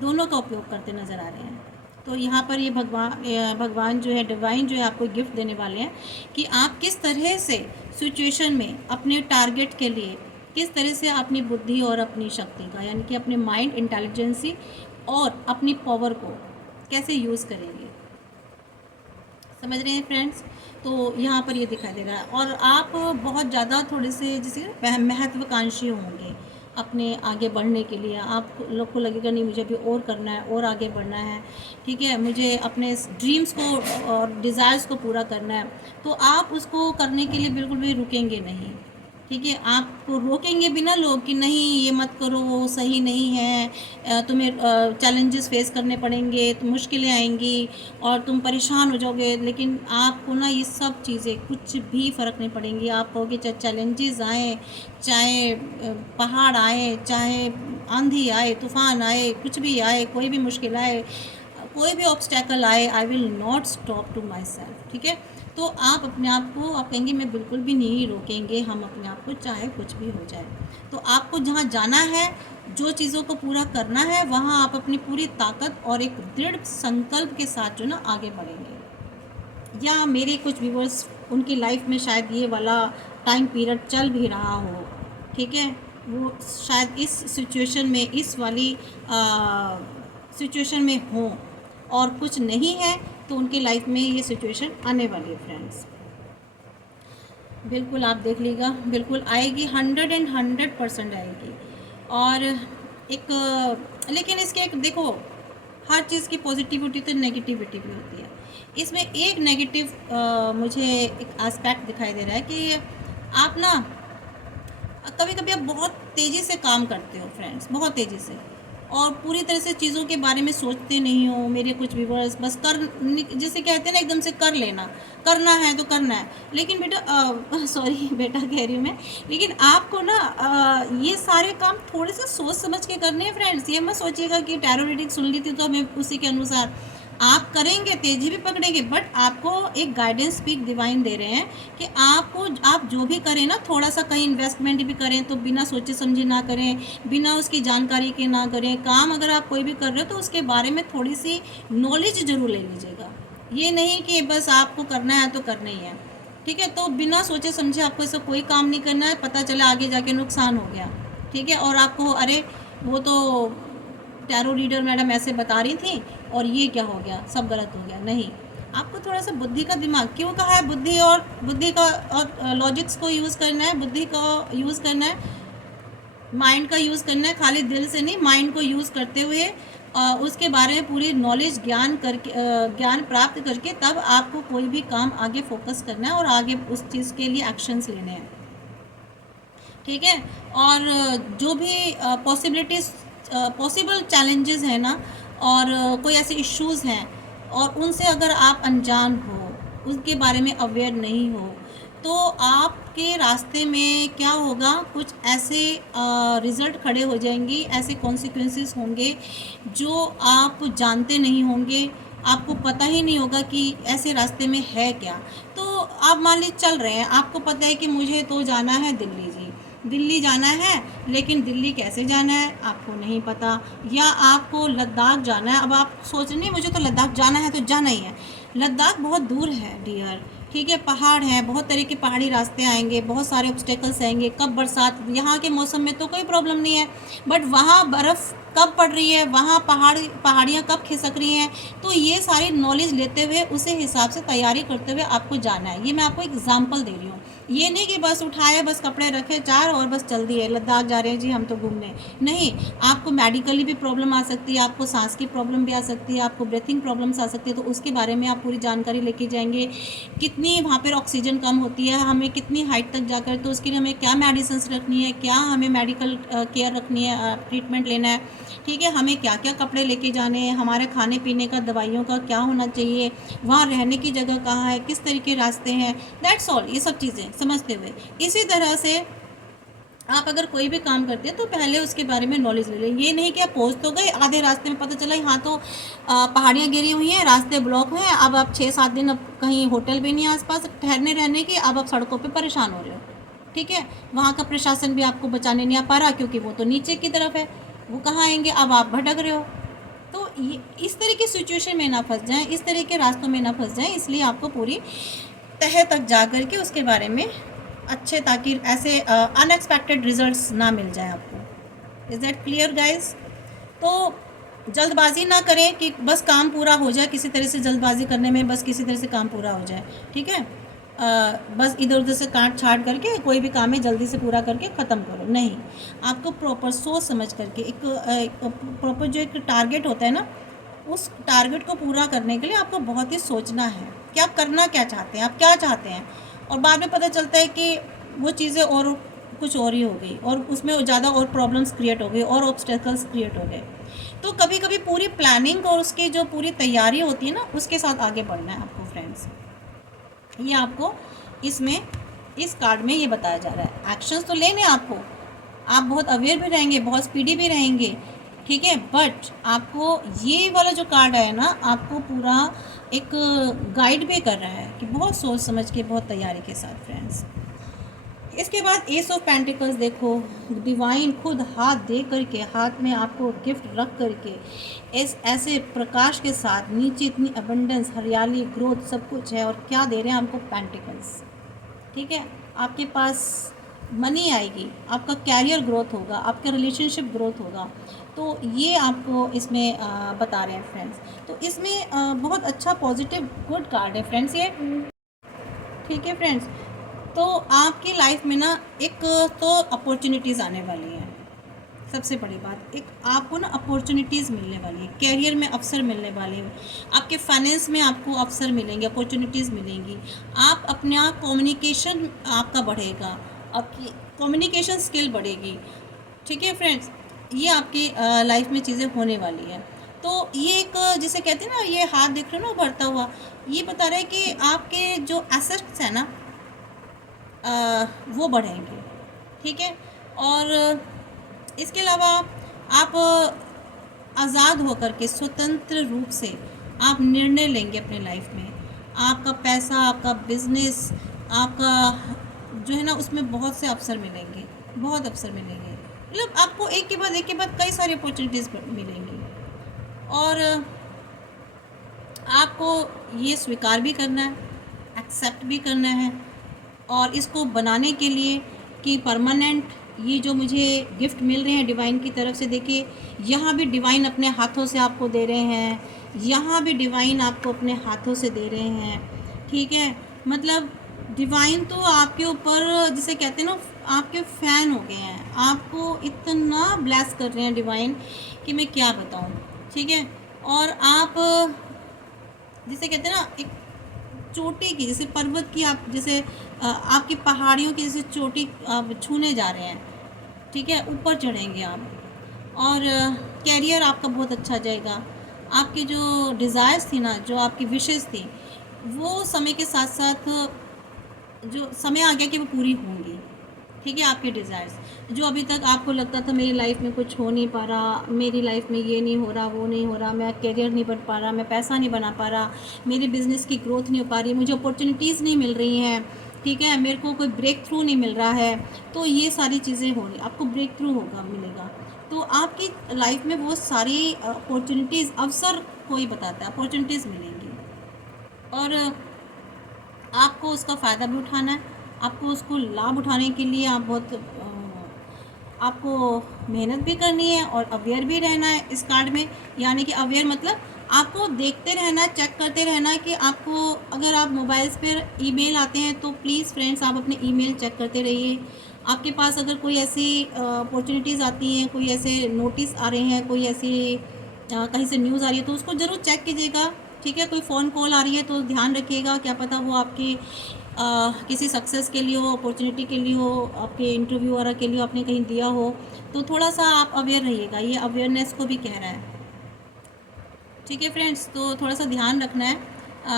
दोनों का उपयोग करते नज़र आ रहे हैं। तो यहाँ पर ये भगवान जो है, डिवाइन जो है, आपको गिफ्ट देने वाले हैं कि आप किस तरह से सिचुएशन में अपने टारगेट के लिए किस तरह से अपनी बुद्धि और अपनी शक्ति का, यानी कि अपने माइंड इंटेलिजेंसी और अपनी पावर को कैसे यूज़ करेंगे। समझ रहे हैं फ्रेंड्स? तो यहाँ पर ये दिखाई दे रहा है। और आप बहुत ज़्यादा थोड़े से जैसे महत्वाकांक्षी होंगे अपने आगे बढ़ने के लिए। आप लोग को लगेगा नहीं, मुझे अभी और करना है और आगे बढ़ना है, ठीक है, मुझे अपने ड्रीम्स को और डिज़ायर्स को पूरा करना है। तो आप उसको करने के लिए बिल्कुल भी रुकेंगे नहीं, ठीक है। आपको रोकेंगे भी ना लोग कि नहीं ये मत करो, वो सही नहीं है, तुम्हें चैलेंजेस फेस करने पड़ेंगे, तो मुश्किलें आएंगी और तुम परेशान हो जाओगे। लेकिन आपको ना ये सब चीज़ें कुछ भी फ़र्क नहीं पड़ेंगी। आप कहोगे चाहे चैलेंजेस आए, चाहे पहाड़ आए, चाहे आंधी आए, तूफ़ान आए, कुछ भी आए, कोई भी मुश्किल आए, कोई भी ऑब्स्टैकल आए, I will not stop to my self, ठीक है। तो आप अपने आप को, आप कहेंगे मैं बिल्कुल भी नहीं रोकेंगे हम अपने आप को, चाहे कुछ भी हो जाए। तो आपको जहाँ जाना है, जो चीज़ों को पूरा करना है, वहाँ आप अपनी पूरी ताकत और एक दृढ़ संकल्प के साथ जो ना आगे बढ़ेंगे। या मेरे कुछ व्यूअर्स, उनकी लाइफ में शायद ये वाला टाइम पीरियड चल भी रहा हो, ठीक है, वो शायद इस सिचुएशन में, इस वाली सिचुएशन में हो और कुछ नहीं है, तो उनकी लाइफ में ये सिचुएशन आने वाली है फ्रेंड्स। बिल्कुल आप देख लीजिएगा, बिल्कुल आएगी, 100% आएगी। और एक लेकिन इसके एक देखो, हर चीज़ की पॉजिटिविटी तो नेगेटिविटी भी होती है। इसमें एक नेगेटिव मुझे एक एस्पेक्ट दिखाई दे रहा है कि आप ना कभी कभी आप बहुत तेज़ी से काम करते हो फ्रेंड्स, बहुत तेज़ी से, और पूरी तरह से चीज़ों के बारे में सोचते नहीं हो। मेरे कुछ व्यूवर्स बस जैसे कहते हैं ना, एकदम से कर लेना, करना है तो करना है। लेकिन बेटा सॉरी बेटा कह रही हूँ मैं, लेकिन आपको ना ये सारे काम थोड़े से सोच समझ के करने हैं फ्रेंड्स। ये मत सोचिएगा कि टैरो रीडिंग सुन ली थी तो हमें उसी के अनुसार आप करेंगे, तेज़ी भी पकड़ेंगे, बट आपको एक गाइडेंस स्पीक डिवाइन दे रहे हैं कि आप जो भी करें ना, थोड़ा सा कहीं इन्वेस्टमेंट भी करें तो बिना सोचे समझे ना करें, बिना उसकी जानकारी के ना करें। काम अगर आप कोई भी कर रहे हो तो उसके बारे में थोड़ी सी नॉलेज ज़रूर ले लीजिएगा। ये नहीं कि बस आपको करना है तो करना ही है, ठीक है। तो बिना सोचे समझे आपको ऐसा कोई काम नहीं करना है, पता चला आगे जाके नुकसान हो गया, ठीक है, और आपको अरे वो तो टैरो रीडर मैडम ऐसे बता रही थी और ये क्या हो गया, सब गलत हो गया। नहीं, आपको थोड़ा सा बुद्धि का दिमाग, क्यों कहा है बुद्धि का और लॉजिक्स को यूज़ करना है, बुद्धि को यूज़ करना है, माइंड का यूज़ करना है, खाली दिल से नहीं, माइंड को यूज़ करते हुए उसके बारे में पूरी नॉलेज ज्ञान प्राप्त करके तब आपको कोई भी काम आगे फोकस करना है और आगे उस चीज़ के लिए एक्शंस लेने हैं, ठीक है। और जो भी पॉसिबल चैलेंजेस हैं ना, और कोई ऐसे इश्यूज़ हैं और उनसे अगर आप अनजान हो, उसके बारे में अवेयर नहीं हो, तो आपके रास्ते में क्या होगा, कुछ ऐसे रिज़ल्ट खड़े हो जाएंगे, ऐसे कॉन्सिक्वेंसेस होंगे जो आप जानते नहीं होंगे, आपको पता ही नहीं होगा कि ऐसे रास्ते में है क्या। तो आप मान लीजिए चल रहे हैं, आपको पता है कि मुझे तो जाना है दिल्ली, जी दिल्ली जाना है, लेकिन दिल्ली कैसे जाना है आपको नहीं पता, या आपको लद्दाख जाना है। अब आप सोच रहे हैं मुझे तो लद्दाख जाना है तो जाना ही है, लद्दाख बहुत दूर है डियर, ठीक है, पहाड़ है, बहुत तरह के पहाड़ी रास्ते आएंगे, बहुत सारे ऑब्स्टेकल्स आएंगे, कब बरसात, यहाँ के मौसम में तो कोई प्रॉब्लम नहीं है, बट वहाँ बर्फ़ कब पड़ रही है, वहाँ पहाड़ियाँ कब खिसक रही हैं, तो ये सारी नॉलेज लेते हुए उसे हिसाब से तैयारी करते हुए आपको जाना है। ये मैं आपको एग्जांपल दे रही हूँ, ये नहीं कि बस उठाए, बस कपड़े रखे चार और बस चल दिए, लद्दाख जा रहे हैं जी हम तो घूमने। नहीं, आपको मेडिकली भी प्रॉब्लम आ सकती है, आपको सांस की प्रॉब्लम भी आ सकती है, आपको ब्रीथिंग प्रॉब्लम्स आ सकती है, तो उसके बारे में आप पूरी जानकारी लेके जाएंगे। कितनी वहाँ पर ऑक्सीजन कम होती है, हमें कितनी हाइट तक जाकर, तो उसके लिए हमें क्या मेडिसिन रखनी है, क्या हमें मेडिकल केयर रखनी है, ट्रीटमेंट लेना है, ठीक है, हमें क्या क्या कपड़े लेके जाने हैं, हमारे खाने पीने का, दवाइयों का क्या होना चाहिए, वहाँ रहने की जगह कहाँ है, किस तरीके रास्ते हैं, दैट्स ऑल। ये सब चीज़ें समझते हुए इसी तरह से आप अगर कोई भी काम करते हैं तो पहले उसके बारे में नॉलेज ले लें। ये नहीं कि आप पहुँच तो गए, आधे रास्ते में पता चला यहाँ तो पहाड़ियाँ घिरी हुई हैं, रास्ते ब्लॉक हैं, अब आप 6-7 दिन, अब कहीं होटल भी नहीं है आसपास ठहरने रहने की, अब आप सड़कों पे परेशान हो रहे हो। ठीक है, वहाँ का प्रशासन भी आपको बचाने नहीं आ पा रहा क्योंकि वो तो नीचे की तरफ है, वो कहाँ आएंगे, अब आप भटक रहे हो। तो ये इस तरह की सिचुएशन में ना फंस जाएं, इस तरह के रास्तों में ना फंस जाएं, इसलिए आपको पूरी तह तक जा कर के उसके बारे में अच्छे, ताकि ऐसे अनएक्सपेक्टेड रिजल्ट्स ना मिल जाए आपको। Is that clear guys? तो जल्दबाजी ना करें कि बस काम पूरा हो जाए, किसी तरह से जल्दबाजी करने में बस किसी तरह से काम पूरा हो जाए। ठीक है, बस इधर उधर से काट छाट करके कोई भी काम है जल्दी से पूरा करके ख़त्म करो, नहीं। आपको प्रॉपर सोच समझ करके एक प्रॉपर जो एक टारगेट होता है ना, उस टारगेट को पूरा करने के लिए आपको बहुत ही सोचना है कि आप करना क्या चाहते हैं, आप क्या चाहते हैं। और बाद में पता चलता है कि वो चीज़ें और कुछ और ही हो गई, और उसमें ज़्यादा और प्रॉब्लम्स क्रिएट हो गई और ऑब्स्टेकल्स क्रिएट हो गए। तो कभी कभी पूरी प्लानिंग और उसकी जो पूरी तैयारी होती है ना, उसके साथ आगे बढ़ना है आपको फ्रेंड्स। ये आपको इसमें इस कार्ड में ये बताया जा रहा है। एक्शंस तो लेने आपको, आप बहुत अवेयर भी रहेंगे, बहुत स्पीडी भी रहेंगे, ठीक है, बट आपको ये वाला जो कार्ड है ना, आपको पूरा एक गाइड भी कर रहा है कि बहुत सोच समझ के, बहुत तैयारी के साथ फ्रेंड्स। इसके बाद एस ऑफ पेंटिकल्स देखो, डिवाइन खुद हाथ दे करके, हाथ में आपको गिफ्ट रख करके, ऐसे प्रकाश के साथ, नीचे इतनी अबंडेंस, हरियाली, ग्रोथ सब कुछ है, और क्या दे रहे हैं आपको? पेंटिकल्स। ठीक है, आपके पास मनी आएगी, आपका कैरियर ग्रोथ होगा, आपका रिलेशनशिप ग्रोथ होगा। तो ये आपको इसमें बता रहे हैं फ्रेंड्स। तो इसमें बहुत अच्छा पॉजिटिव गुड कार्ड है फ्रेंड्स ये। ठीक है फ्रेंड्स, तो आपकी लाइफ में ना एक तो अपॉर्चुनिटीज़ आने वाली हैं। सबसे बड़ी बात, एक आपको ना अपॉर्चुनिटीज़ मिलने वाली है, कैरियर में अवसर मिलने वाले हैं, आपके फाइनेंस में आपको अवसर मिलेंगे, अपॉर्चुनिटीज़ मिलेंगी। आप अपना कम्युनिकेशन आपका बढ़ेगा, आपकी कम्युनिकेशन स्किल बढ़ेगी। ठीक है फ्रेंड्स, ये आपकी लाइफ में चीज़ें होने वाली है। तो ये एक जिसे कहते हैं ना, ये हाथ दिख रहा है ना उभरता हुआ, ये बता रहा है कि आपके जो एसेट्स हैं ना वो बढ़ेंगे। ठीक है, और इसके अलावा आप आज़ाद होकर के स्वतंत्र रूप से आप निर्णय लेंगे अपने लाइफ में। आपका पैसा, आपका बिजनेस, आपका जो है ना, उसमें बहुत से अवसर मिलेंगे, बहुत अवसर मिलेंगे। मतलब आपको एक के बाद कई सारी अपॉर्चुनिटीज़ मिलेंगी, और आपको ये स्वीकार भी करना है, एक्सेप्ट भी करना है, और इसको बनाने के लिए कि परमानेंट ये जो मुझे गिफ्ट मिल रहे हैं डिवाइन की तरफ से, देखिए यहाँ भी डिवाइन अपने हाथों से आपको दे रहे हैं, यहाँ भी डिवाइन आपको अपने हाथों से दे रहे हैं। ठीक है, मतलब डिवाइन तो आपके ऊपर, जिसे कहते हैं ना, आपके फ़ैन हो गए हैं, आपको इतना ब्लेस कर रहे हैं डिवाइन कि मैं क्या बताऊँ। ठीक है, और आप जिसे कहते हैं ना, एक चोटी की, जैसे पर्वत की, आप जैसे आपकी पहाड़ियों की जैसे चोटी आप छूने जा रहे हैं। ठीक है, ऊपर चढ़ेंगे आप, और कैरियर आपका बहुत अच्छा जाएगा। आपकी जो डिज़ायर्स थी ना, जो आपकी विशेस थी, वो समय के साथ साथ जो समय आ गया कि वो पूरी होंगी। ठीक है, आपके डिज़ायर्स जो अभी तक आपको लगता था मेरी लाइफ में कुछ हो नहीं पा रहा, मेरी लाइफ में ये नहीं हो रहा, वो नहीं हो रहा, मैं कैरियर नहीं बन पा रहा, मैं पैसा नहीं बना पा रहा, मेरे बिज़नेस की ग्रोथ नहीं हो पा रही, मुझे अपॉर्चुनिटीज़ नहीं मिल रही हैं, ठीक है, मेरे को कोई ब्रेक थ्रू नहीं मिल रहा है, तो ये सारी चीज़ें हो रही, आपको ब्रेक थ्रू होगा, मिलेगा। तो आपकी लाइफ में वो सारी अपॉर्चुनिटीज़, अवसर कोई बताता है, अपॉर्चुनिटीज़ मिलेंगी, और आपको उसका फ़ायदा भी उठाना है। आपको उसको लाभ उठाने के लिए आप बहुत आपको मेहनत भी करनी है और अवेयर भी रहना है इस कार्ड में। यानी कि अवेयर मतलब आपको देखते रहना है, चेक करते रहना है कि आपको, अगर आप मोबाइल्स पर ईमेल आते हैं तो प्लीज़ फ्रेंड्स आप अपने ईमेल चेक करते रहिए। आपके पास अगर कोई ऐसी अपॉर्चुनिटीज़ आती हैं, कोई ऐसे नोटिस आ रहे हैं, कोई ऐसी कहीं से न्यूज़ आ रही है, तो उसको ज़रूर चेक कीजिएगा। ठीक है। कोई फ़ोन कॉल आ रही है तो ध्यान रखिएगा, क्या पता वो आपकी किसी सक्सेस के लिए हो, अपॉर्चुनिटी के लिए हो, आपके इंटरव्यू वगैरह के लिए आपने कहीं दिया हो, तो थोड़ा सा आप अवेयर रहिएगा, ये अवेयरनेस को भी कह रहा है। ठीक है फ्रेंड्स, तो थोड़ा सा ध्यान रखना है।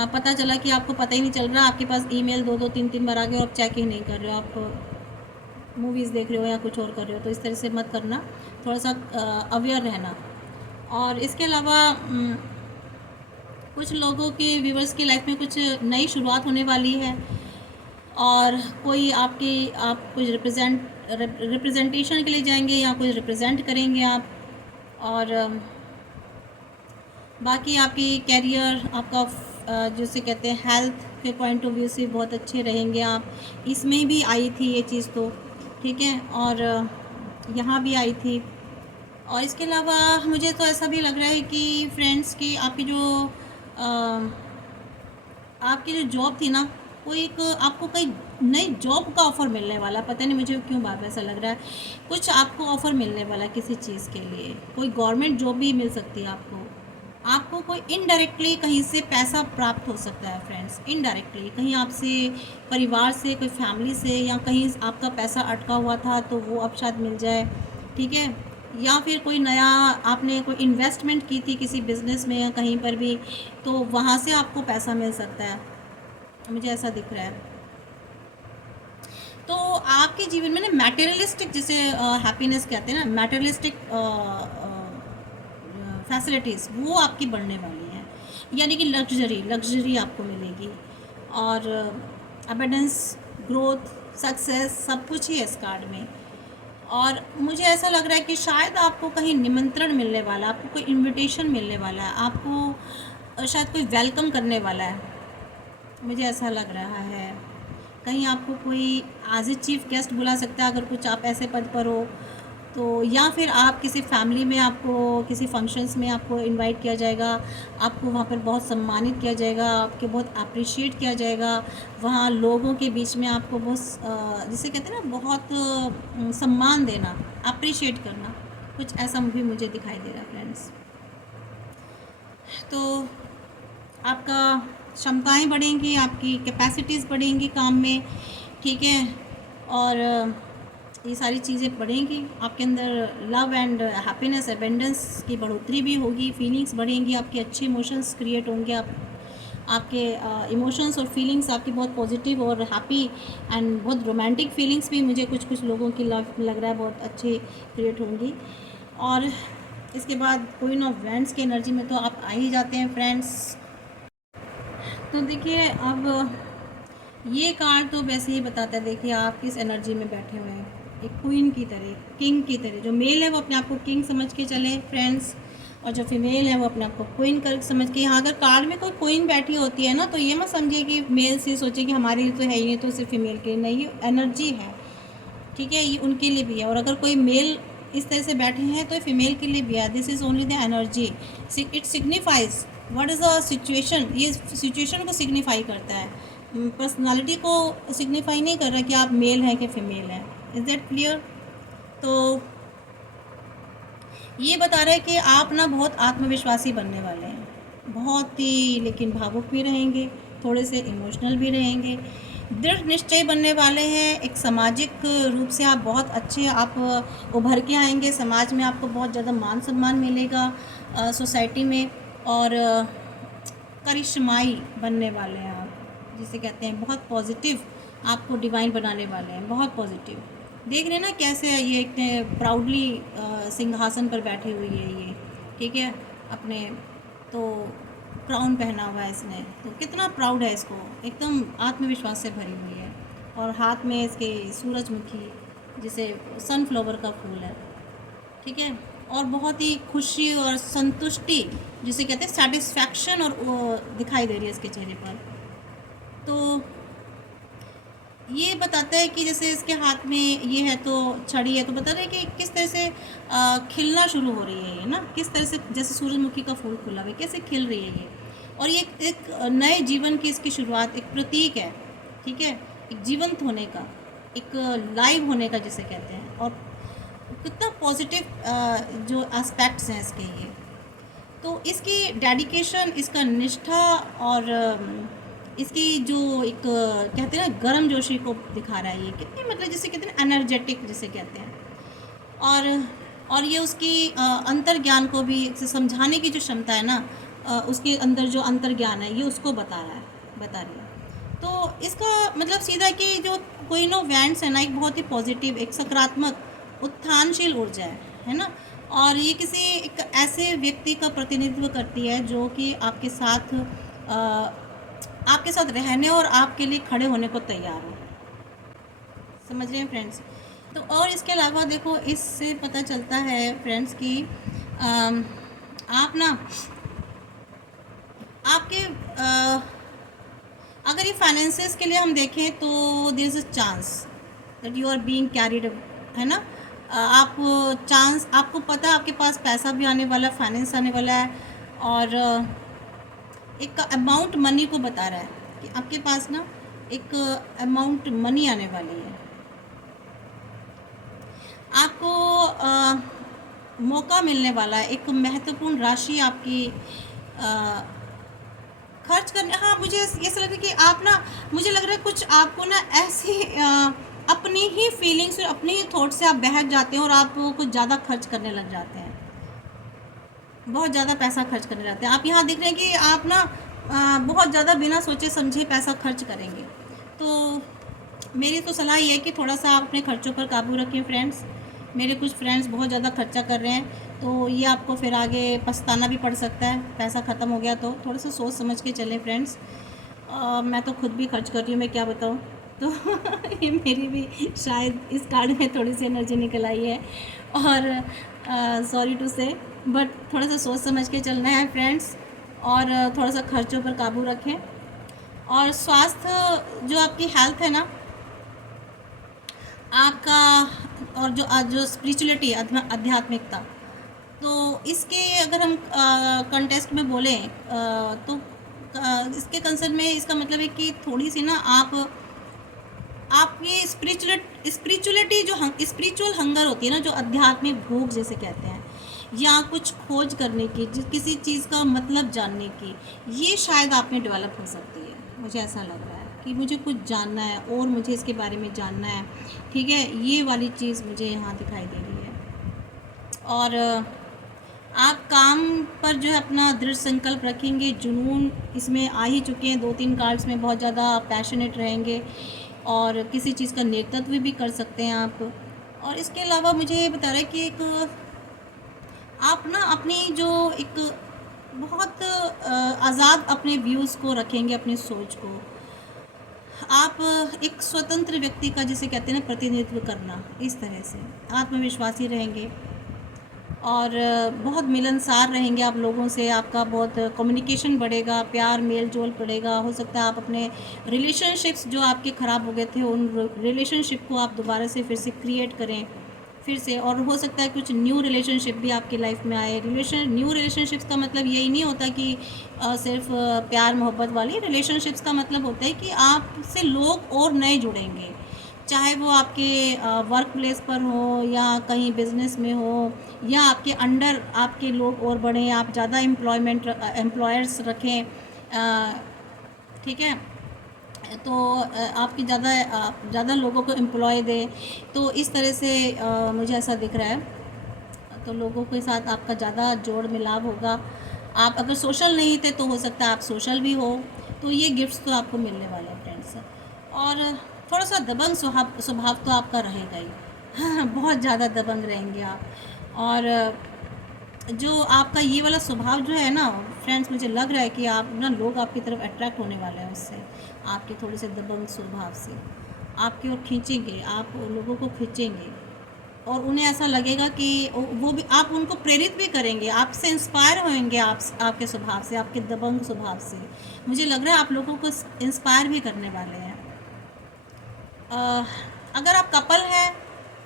पता चला कि आपको पता ही नहीं चल रहा, आपके पास ईमेल 2-2 3-3 बार आ गए और आप चेक ही नहीं कर रहे हो, आप मूवीज़ देख रहे हो या कुछ और कर रहे हो, तो इस तरह से मत करना, थोड़ा सा अवेयर रहना। और इसके अलावा कुछ लोगों के व्यूवर्स की लाइफ में कुछ नई शुरुआत होने वाली है, और कोई आप कुछ रिप्रेजेंटेशन के लिए जाएंगे या कुछ रिप्रेजेंट करेंगे आप, और बाकी आपकी कैरियर, आपका जिसे कहते हैं हेल्थ के पॉइंट ऑफ व्यू से बहुत अच्छे रहेंगे आप। इसमें भी आई थी ये चीज़ तो, ठीक है, और यहाँ भी आई थी। और इसके अलावा मुझे तो ऐसा भी लग रहा है कि फ्रेंड्स की आपकी जो जॉब थी ना, वो एक आपको कई नई जॉब का ऑफ़र मिलने वाला, पता नहीं मुझे क्यों बार ऐसा लग रहा है, कुछ आपको ऑफ़र मिलने वाला किसी चीज़ के लिए, कोई गवर्नमेंट जॉब भी मिल सकती है आपको कोई इनडायरेक्टली कहीं से पैसा प्राप्त हो सकता है फ्रेंड्स, इनडायरेक्टली कहीं आपसे, परिवार से, कोई फैमिली से, या कहीं आपका पैसा अटका हुआ था तो वो अब शायद मिल जाए, ठीक है। या फिर कोई नया आपने कोई इन्वेस्टमेंट की थी किसी बिज़नेस में या कहीं पर भी, तो वहाँ से आपको पैसा मिल सकता है, मुझे ऐसा दिख रहा है। तो आपके जीवन में ना मैटेरियलिस्टिक, जिसे हैप्पीनेस कहते हैं ना, मैटेरियलिस्टिक फैसिलिटीज़ वो आपकी बढ़ने वाली हैं, यानी कि लग्जरी आपको मिलेगी, और अबेंडेंस, ग्रोथ, सक्सेस, सब कुछ ही है इस कार्ड में। और मुझे ऐसा लग रहा है कि शायद आपको कहीं निमंत्रण मिलने वाला, आपको कोई इनविटेशन मिलने वाला है, आपको शायद कोई वेलकम करने वाला है, मुझे ऐसा लग रहा है। कहीं आपको कोई एज ए चीफ गेस्ट बुला सकता है अगर कुछ आप ऐसे पद पर हो तो, या फिर आप किसी फैमिली में, आपको किसी फंक्शंस में आपको इनवाइट किया जाएगा, आपको वहाँ पर बहुत सम्मानित किया जाएगा, आपके बहुत अप्रिशिएट किया जाएगा, वहाँ लोगों के बीच में आपको बहुत जिसे कहते हैं ना, बहुत सम्मान देना, अप्रिशिएट करना, कुछ ऐसा भी मुझे दिखाई दे रहा है फ्रेंड्स। तो आपका क्षमताएं बढ़ेंगी, आपकी कैपेसिटीज़ बढ़ेंगी काम में, ठीक है, और ये सारी चीज़ें बढ़ेंगी, आपके अंदर लव एंड हैप्पीनेस, एबेंडेंस की बढ़ोतरी भी होगी, फीलिंग्स बढ़ेंगी, आपके अच्छे इमोशंस क्रिएट होंगे, आपके इमोशंस और फीलिंग्स आपकी बहुत पॉजिटिव और हैप्पी एंड बहुत रोमांटिक फीलिंग्स भी मुझे कुछ लोगों की लग रहा है बहुत अच्छी क्रिएट होंगी। और इसके बाद क्वीन ऑफ वैंड्स की एनर्जी में तो आप आ ही जाते हैं फ्रेंड्स। तो देखिए, अब ये कार्ड तो वैसे ही बताता है, देखिए आप किस एनर्जी में बैठे हुए हैं, एक क्वीन की तरह, किंग की तरह। जो मेल है वो अपने आप को किंग समझ के चले फ्रेंड्स, और जो फीमेल है वो अपने आप को क्वीन कर समझ के। यहाँ अगर कार्ड में कोई क्वीन बैठी होती है ना, तो ये मत समझिए कि मेल से सोचे कि हमारे लिए तो है ही नहीं, तो सिर्फ फीमेल के नहीं, ये एनर्जी है, ठीक है, ये उनके लिए भी है। और अगर कोई मेल इस तरह से बैठे हैं तो फीमेल के लिए भी है। This is only the energy, it signifies what is the situation, ये सिचुएशन को सिग्निफाई करता है, पर्सनालिटी को सिग्निफाई नहीं कर रहा कि आप मेल हैं कि फीमेल हैं। Is that clear? तो ये बता रहा है कि आप ना बहुत आत्मविश्वासी बनने वाले हैं, बहुत ही, लेकिन भावुक भी रहेंगे, थोड़े से इमोशनल भी रहेंगे, दृढ़ निश्चय बनने वाले हैं, एक सामाजिक रूप से आप बहुत अच्छे, आप उभर के आएंगे, समाज में आपको बहुत ज़्यादा मान सम्मान मिलेगा सोसाइटी में, और करिश्माई बनने वाले हैं आप, जिसे कहते हैं बहुत पॉजिटिव, आपको डिवाइन बनाने वाले हैं, बहुत पॉजिटिव। देख रहे हैं ना कैसे ये इतने प्राउडली सिंहासन पर बैठी हुई है ये, ठीक है, अपने तो क्राउन पहना हुआ है इसने, तो कितना प्राउड है इसको, एकदम आत्मविश्वास से भरी हुई है। और हाथ में इसके सूरजमुखी, जिसे सनफ्लावर का फूल है, ठीक है, और बहुत ही खुशी और संतुष्टि, जिसे कहते हैं सेटिस्फैक्शन, और दिखाई दे रही है इसके चेहरे पर। तो ये बताता है कि जैसे इसके हाथ में ये है तो छड़ी है, तो बता रहे हैं कि किस तरह से खिलना शुरू हो रही है ये ना, किस तरह से जैसे सूरजमुखी का फूल खुला हुआ है, कैसे खिल रही है ये, और ये एक नए जीवन की इसकी शुरुआत, एक प्रतीक है, ठीक है, एक जीवंत होने का, एक लाइव होने का जिसे कहते हैं। और कितना पॉजिटिव जो एस्पेक्ट्स हैं इसके ये। तो इसकी डेडिकेशन, इसका निष्ठा और इसकी जो एक कहते हैं ना गर्म जोशी को दिखा रहा है। ये कितनी मतलब जिसे कहते हैं एनर्जेटिक जिसे कहते हैं। और ये उसकी अंतर्ज्ञान को भी समझाने की जो क्षमता है ना, उसके अंदर जो अंतर्ज्ञान है ये उसको बता रही है। तो इसका मतलब सीधा कि जो क्वीन ऑफ वैंड्स है ना, एक बहुत ही पॉजिटिव, एक सकारात्मक उत्थानशील ऊर्जा है ना। और ये किसी एक ऐसे व्यक्ति का प्रतिनिधित्व करती है जो कि आपके साथ रहने और आपके लिए खड़े होने को तैयार हो। समझ रहे हैं फ्रेंड्स? तो और इसके अलावा देखो, इससे पता चलता है फ्रेंड्स कि आप ना आपके अगर ये फाइनेंसेस के लिए हम देखें तो there is a chance that you are being carried, है ना। आप चांस, आपको पता है आपके पास पैसा भी आने वाला है, फाइनेंस आने वाला है। और एक अमाउंट मनी को बता रहा है कि आपके पास ना एक अमाउंट मनी आने वाली है। आपको मौका मिलने वाला है, एक महत्वपूर्ण राशि आपकी खर्च करने। हाँ, मुझे ऐसा लग रहा है कि आप ना, मुझे लग रहा है कुछ आपको ना ऐसी अपनी ही फीलिंग्स और अपनी ही थॉट से आप बहक जाते हैं और आप कुछ ज़्यादा खर्च करने लग जाते हैं, बहुत ज़्यादा पैसा खर्च करने लगते हैं। आप यहाँ देख रहे हैं कि आप ना बहुत ज़्यादा बिना सोचे समझे पैसा खर्च करेंगे। तो मेरी तो सलाह ये है कि थोड़ा सा आप अपने खर्चों पर काबू रखें फ्रेंड्स। मेरे कुछ फ्रेंड्स बहुत ज़्यादा खर्चा कर रहे हैं, तो ये आपको फिर आगे पछताना भी पड़ सकता है, पैसा ख़त्म हो गया तो। थोड़ा सा सोच समझ के चलें फ्रेंड्स। मैं तो खुद भी खर्च कर रही हूँ, मैं क्या बताऊँ। तो ये मेरी भी शायद इस कार्ड में थोड़ी सी एनर्जी निकल आई है, और सॉरी टू से, बट थोड़ा सा सोच समझ के चलना है फ्रेंड्स। और थोड़ा सा खर्चों पर काबू रखें। और स्वास्थ्य, जो आपकी हेल्थ है ना आपका, और जो स्पिरिचुअलिटी, आध्यात्मिकता, तो इसके अगर हम कंटेस्ट में बोलें तो इसके कंसर्न में इसका मतलब है कि थोड़ी सी ना आप ये स्पिरिचुअलिटी, जो स्पिरिचुअल हंगर होती है ना, जो आध्यात्मिक भूख जैसे कहते हैं, या कुछ खोज करने की, किसी चीज़ का मतलब जानने की, ये शायद आप में डेवलप हो सकती है। मुझे ऐसा लग रहा है कि मुझे कुछ जानना है और मुझे इसके बारे में जानना है, ठीक है। ये वाली चीज़ मुझे यहाँ दिखाई दे रही है। और आप काम पर जो है अपना दृढ़ संकल्प रखेंगे, जुनून इसमें आ ही चुके हैं, 2-3 कार्ड्स में बहुत ज़्यादा पैशनेट रहेंगे और किसी चीज़ का नेतृत्व भी कर सकते हैं आप। और इसके अलावा मुझे ये बता रहा है कि एक आप ना अपनी जो एक बहुत आज़ाद अपने व्यूज़ को रखेंगे, अपनी सोच को। आप एक स्वतंत्र व्यक्ति का जिसे कहते हैं ना प्रतिनिधित्व करना, इस तरह से आत्मविश्वासी रहेंगे और बहुत मिलनसार रहेंगे आप लोगों से। आपका बहुत कम्युनिकेशन बढ़ेगा, प्यार मेल जोल बढ़ेगा। हो सकता है आप अपने रिलेशनशिप्स जो आपके ख़राब हो गए थे, उन रिलेशनशिप को आप दोबारा से फिर से क्रिएट करें फिर से। और हो सकता है कुछ न्यू रिलेशनशिप भी आपकी लाइफ में आए। न्यू रिलेशनशिप्स का मतलब यही नहीं होता कि सिर्फ प्यार मोहब्बत वाली रिलेशनशिप्स का मतलब होता है कि आपसे लोग और नए जुड़ेंगे, चाहे वो आपके वर्क प्लेस पर हो या कहीं बिजनेस में हो, या आपके अंडर आपके लोग और बढ़ें, आप ज़्यादा एम्प्लॉयर्स रखें, ठीक है। तो आपकी ज़्यादा लोगों को एम्प्लॉय दें। तो इस तरह से मुझे ऐसा दिख रहा है। तो लोगों के साथ आपका ज़्यादा जोड़ मिलाव होगा। आप अगर सोशल नहीं थे तो हो सकता है आप सोशल भी हो। तो ये गिफ्ट्स तो आपको मिलने वाले हैं फ्रेंड्स। और थोड़ा सा दबंग स्वभाव तो आपका रहेगा ही बहुत ज़्यादा दबंग रहेंगे आप। और जो आपका ये वाला स्वभाव जो है ना फ्रेंड्स, मुझे लग रहा है कि आप ना लोग आपकी तरफ अट्रैक्ट होने वाले हैं उससे, आपके थोड़े से दबंग स्वभाव से आपकी ओर खींचेंगे, आप लोगों को खींचेंगे और उन्हें ऐसा लगेगा कि वो भी, आप उनको प्रेरित भी करेंगे, आपसे इंस्पायर होंगे, आपके स्वभाव से, आपके दबंग स्वभाव से। मुझे लग रहा है आप लोगों को इंस्पायर भी करने वाले हैं। अगर आप कपल हैं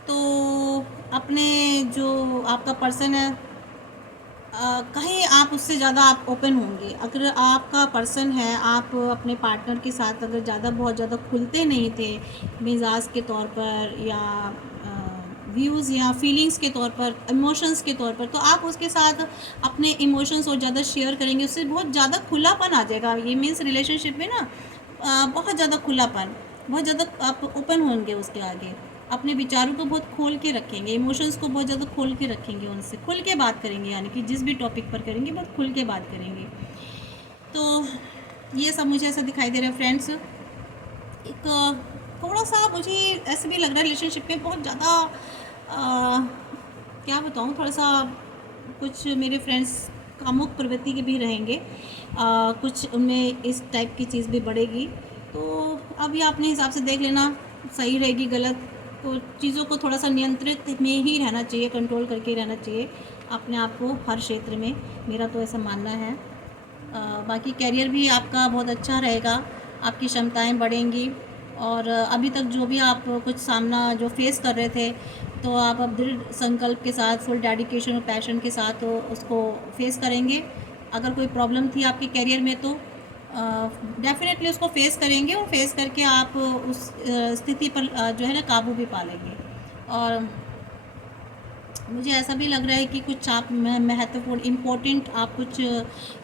तो अपने जो आपका पर्सन है, कहीं आप उससे ज़्यादा आप ओपन होंगे। अगर आपका पर्सन है, आप अपने पार्टनर के साथ अगर बहुत ज़्यादा खुलते नहीं थे मिजाज के तौर पर या व्यूज़ या फीलिंग्स के तौर पर, इमोशंस के तौर पर, तो आप उसके साथ अपने इमोशंस और ज़्यादा शेयर करेंगे, उससे बहुत ज़्यादा खुलापन आ जाएगा। ये मीन्स रिलेशनशिप में ना बहुत ज़्यादा खुलापन, बहुत ज़्यादा आप ओपन होंगे उसके आगे, अपने विचारों को बहुत खोल के रखेंगे, इमोशंस को बहुत ज़्यादा खोल के रखेंगे, उनसे खुल के बात करेंगे, यानी कि जिस भी टॉपिक पर करेंगे बहुत खुल के बात करेंगे। तो ये सब मुझे ऐसा दिखाई दे रहा है फ्रेंड्स। एक थोड़ा सा मुझे ऐसे भी लग रहा है रिलेशनशिप में बहुत ज़्यादा क्या बताऊँ, थोड़ा सा कुछ मेरे फ्रेंड्स कामुक प्रवृत्ति के भी रहेंगे, कुछ उनमें इस टाइप की चीज़ भी बढ़ेगी। तो अब ये अपने हिसाब से देख लेना, सही रहेगी गलत, तो चीज़ों को थोड़ा सा नियंत्रित में ही रहना चाहिए, कंट्रोल करके रहना चाहिए अपने आप को हर क्षेत्र में, मेरा तो ऐसा मानना है। बाकी करियर भी आपका बहुत अच्छा रहेगा, आपकी क्षमताएं बढ़ेंगी, और अभी तक जो भी आप कुछ सामना जो फेस कर रहे थे, तो आप अब दृढ़ संकल्प के साथ, फुल डेडिकेशन और पैशन के साथ तो उसको फेस करेंगे। अगर कोई प्रॉब्लम थी आपके करियर में तो डेफिनेटली उसको फेस करेंगे, और फेस करके आप उस स्थिति पर जो है ना काबू भी पा लेंगे। और मुझे ऐसा भी लग रहा है कि कुछ आप महत्वपूर्ण इम्पोर्टेंट आप कुछ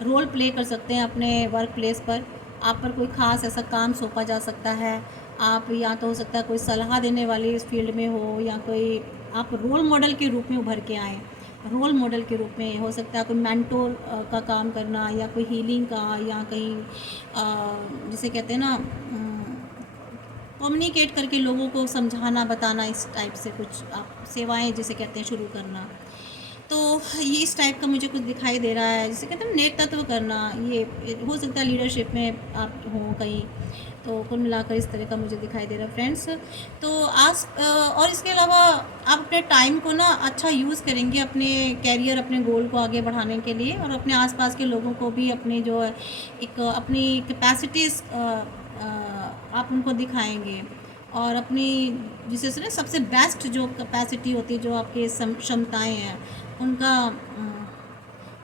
रोल प्ले कर सकते हैं अपने वर्क प्लेस पर। आप पर कोई ख़ास ऐसा काम सौंपा जा सकता है, आप या तो हो सकता है कोई सलाह देने वाली इस फील्ड में हो, या कोई आप रोल मॉडल के रूप में उभर के आएँ। रोल मॉडल के रूप में हो सकता है कोई मेंटोर का काम करना, या कोई हीलिंग का, या कहीं जिसे कहते हैं ना कम्युनिकेट करके लोगों को समझाना, बताना, इस टाइप से कुछ आप सेवाएं जिसे कहते हैं शुरू करना। तो ये इस टाइप का मुझे कुछ दिखाई दे रहा है, जिसे कहते हैं नेतृत्व करना। ये हो सकता है लीडरशिप में आप हों कहीं, तो कुल मिलाकर इस तरह का मुझे दिखाई दे रहा है फ्रेंड्स। तो आज और इसके अलावा आप अपने टाइम को ना अच्छा यूज़ करेंगे अपने कैरियर, अपने गोल को आगे बढ़ाने के लिए, और अपने आसपास के लोगों को भी अपने जो है एक अपनी कैपेसिटीज़ आप उनको दिखाएंगे, और अपनी जिसे से ना सबसे बेस्ट जो कैपेसिटी होती है, जो आपके क्षमताएं हैं, उनका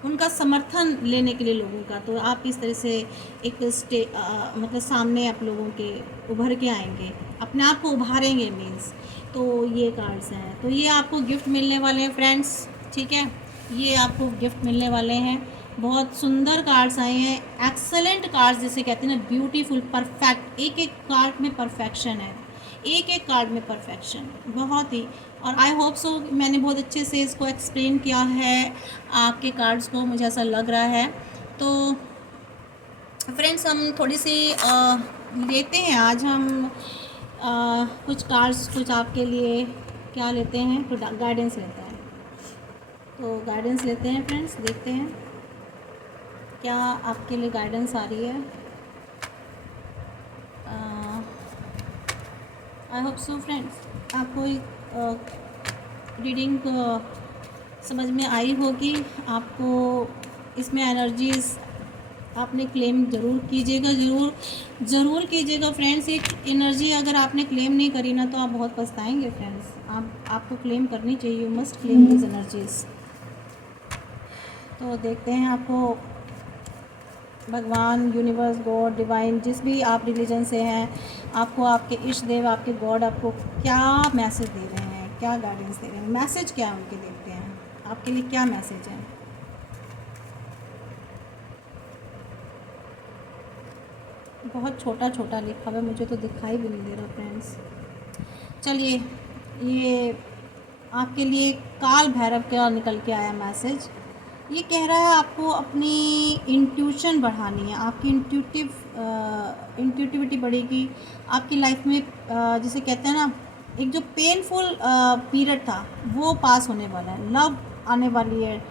उनका समर्थन लेने के लिए लोगों का, तो आप इस तरह से एक मतलब सामने आप लोगों के उभर के आएंगे, अपने आप को उभारेंगे मीन्स। तो ये कार्ड्स हैं, तो ये आपको गिफ्ट मिलने वाले हैं फ्रेंड्स, ठीक है, ये आपको गिफ्ट मिलने वाले हैं। बहुत सुंदर कार्ड्स आए हैं, एक्सेलेंट कार्ड्स जिसे कहते हैं ना, ब्यूटीफुल, परफेक्ट, एक एक कार्ड में परफेक्शन है, एक एक कार्ड में परफेक्शन, बहुत ही। और आई होप सो मैंने बहुत अच्छे से इसको एक्सप्लेन किया है आपके कार्ड्स को, मुझे ऐसा लग रहा है। तो फ्रेंड्स हम थोड़ी सी लेते हैं, आज हम कुछ कार्ड्स, कुछ आपके लिए क्या लेते हैं, तो गाइडेंस लेते हैं। तो गाइडेंस लेते हैं फ्रेंड्स, देखते हैं क्या आपके लिए गाइडेंस आ रही है। आई होप सो फ्रेंड्स आपको रीडिंग समझ में आई होगी। आपको इसमें एनर्जीज़ आपने क्लेम ज़रूर कीजिएगा, ज़रूर कीजिएगा फ्रेंड्स। एक एनर्जी अगर आपने क्लेम नहीं करी ना, तो आप बहुत पछताएंगे फ्रेंड्स। आपको क्लेम करनी चाहिए, you must claim this energies. तो देखते हैं आपको भगवान, यूनिवर्स, गॉड, डिवाइन, जिस भी आप रिलीजन से हैं, आपको आपके इष्ट देव, आपके गॉड आपको क्या मैसेज दे रहे हैं, क्या गाइडेंस दे रहे हैं, मैसेज क्या है उनके, देखते हैं आपके लिए क्या मैसेज है। बहुत छोटा छोटा लिखा हुआ है, मुझे तो दिखाई भी नहीं दे रहा फ्रेंड्स। चलिए, ये आपके लिए काल भैरव का निकल के आया मैसेज। ये कह रहा है आपको अपनी इंट्यूशन बढ़ानी है, आपकी इंट्यूटिविटी बढ़ेगी आपकी लाइफ में। जिसे कहते हैं ना, एक जो पेनफुल पीरियड था वो पास होने वाला है, लव आने वाली है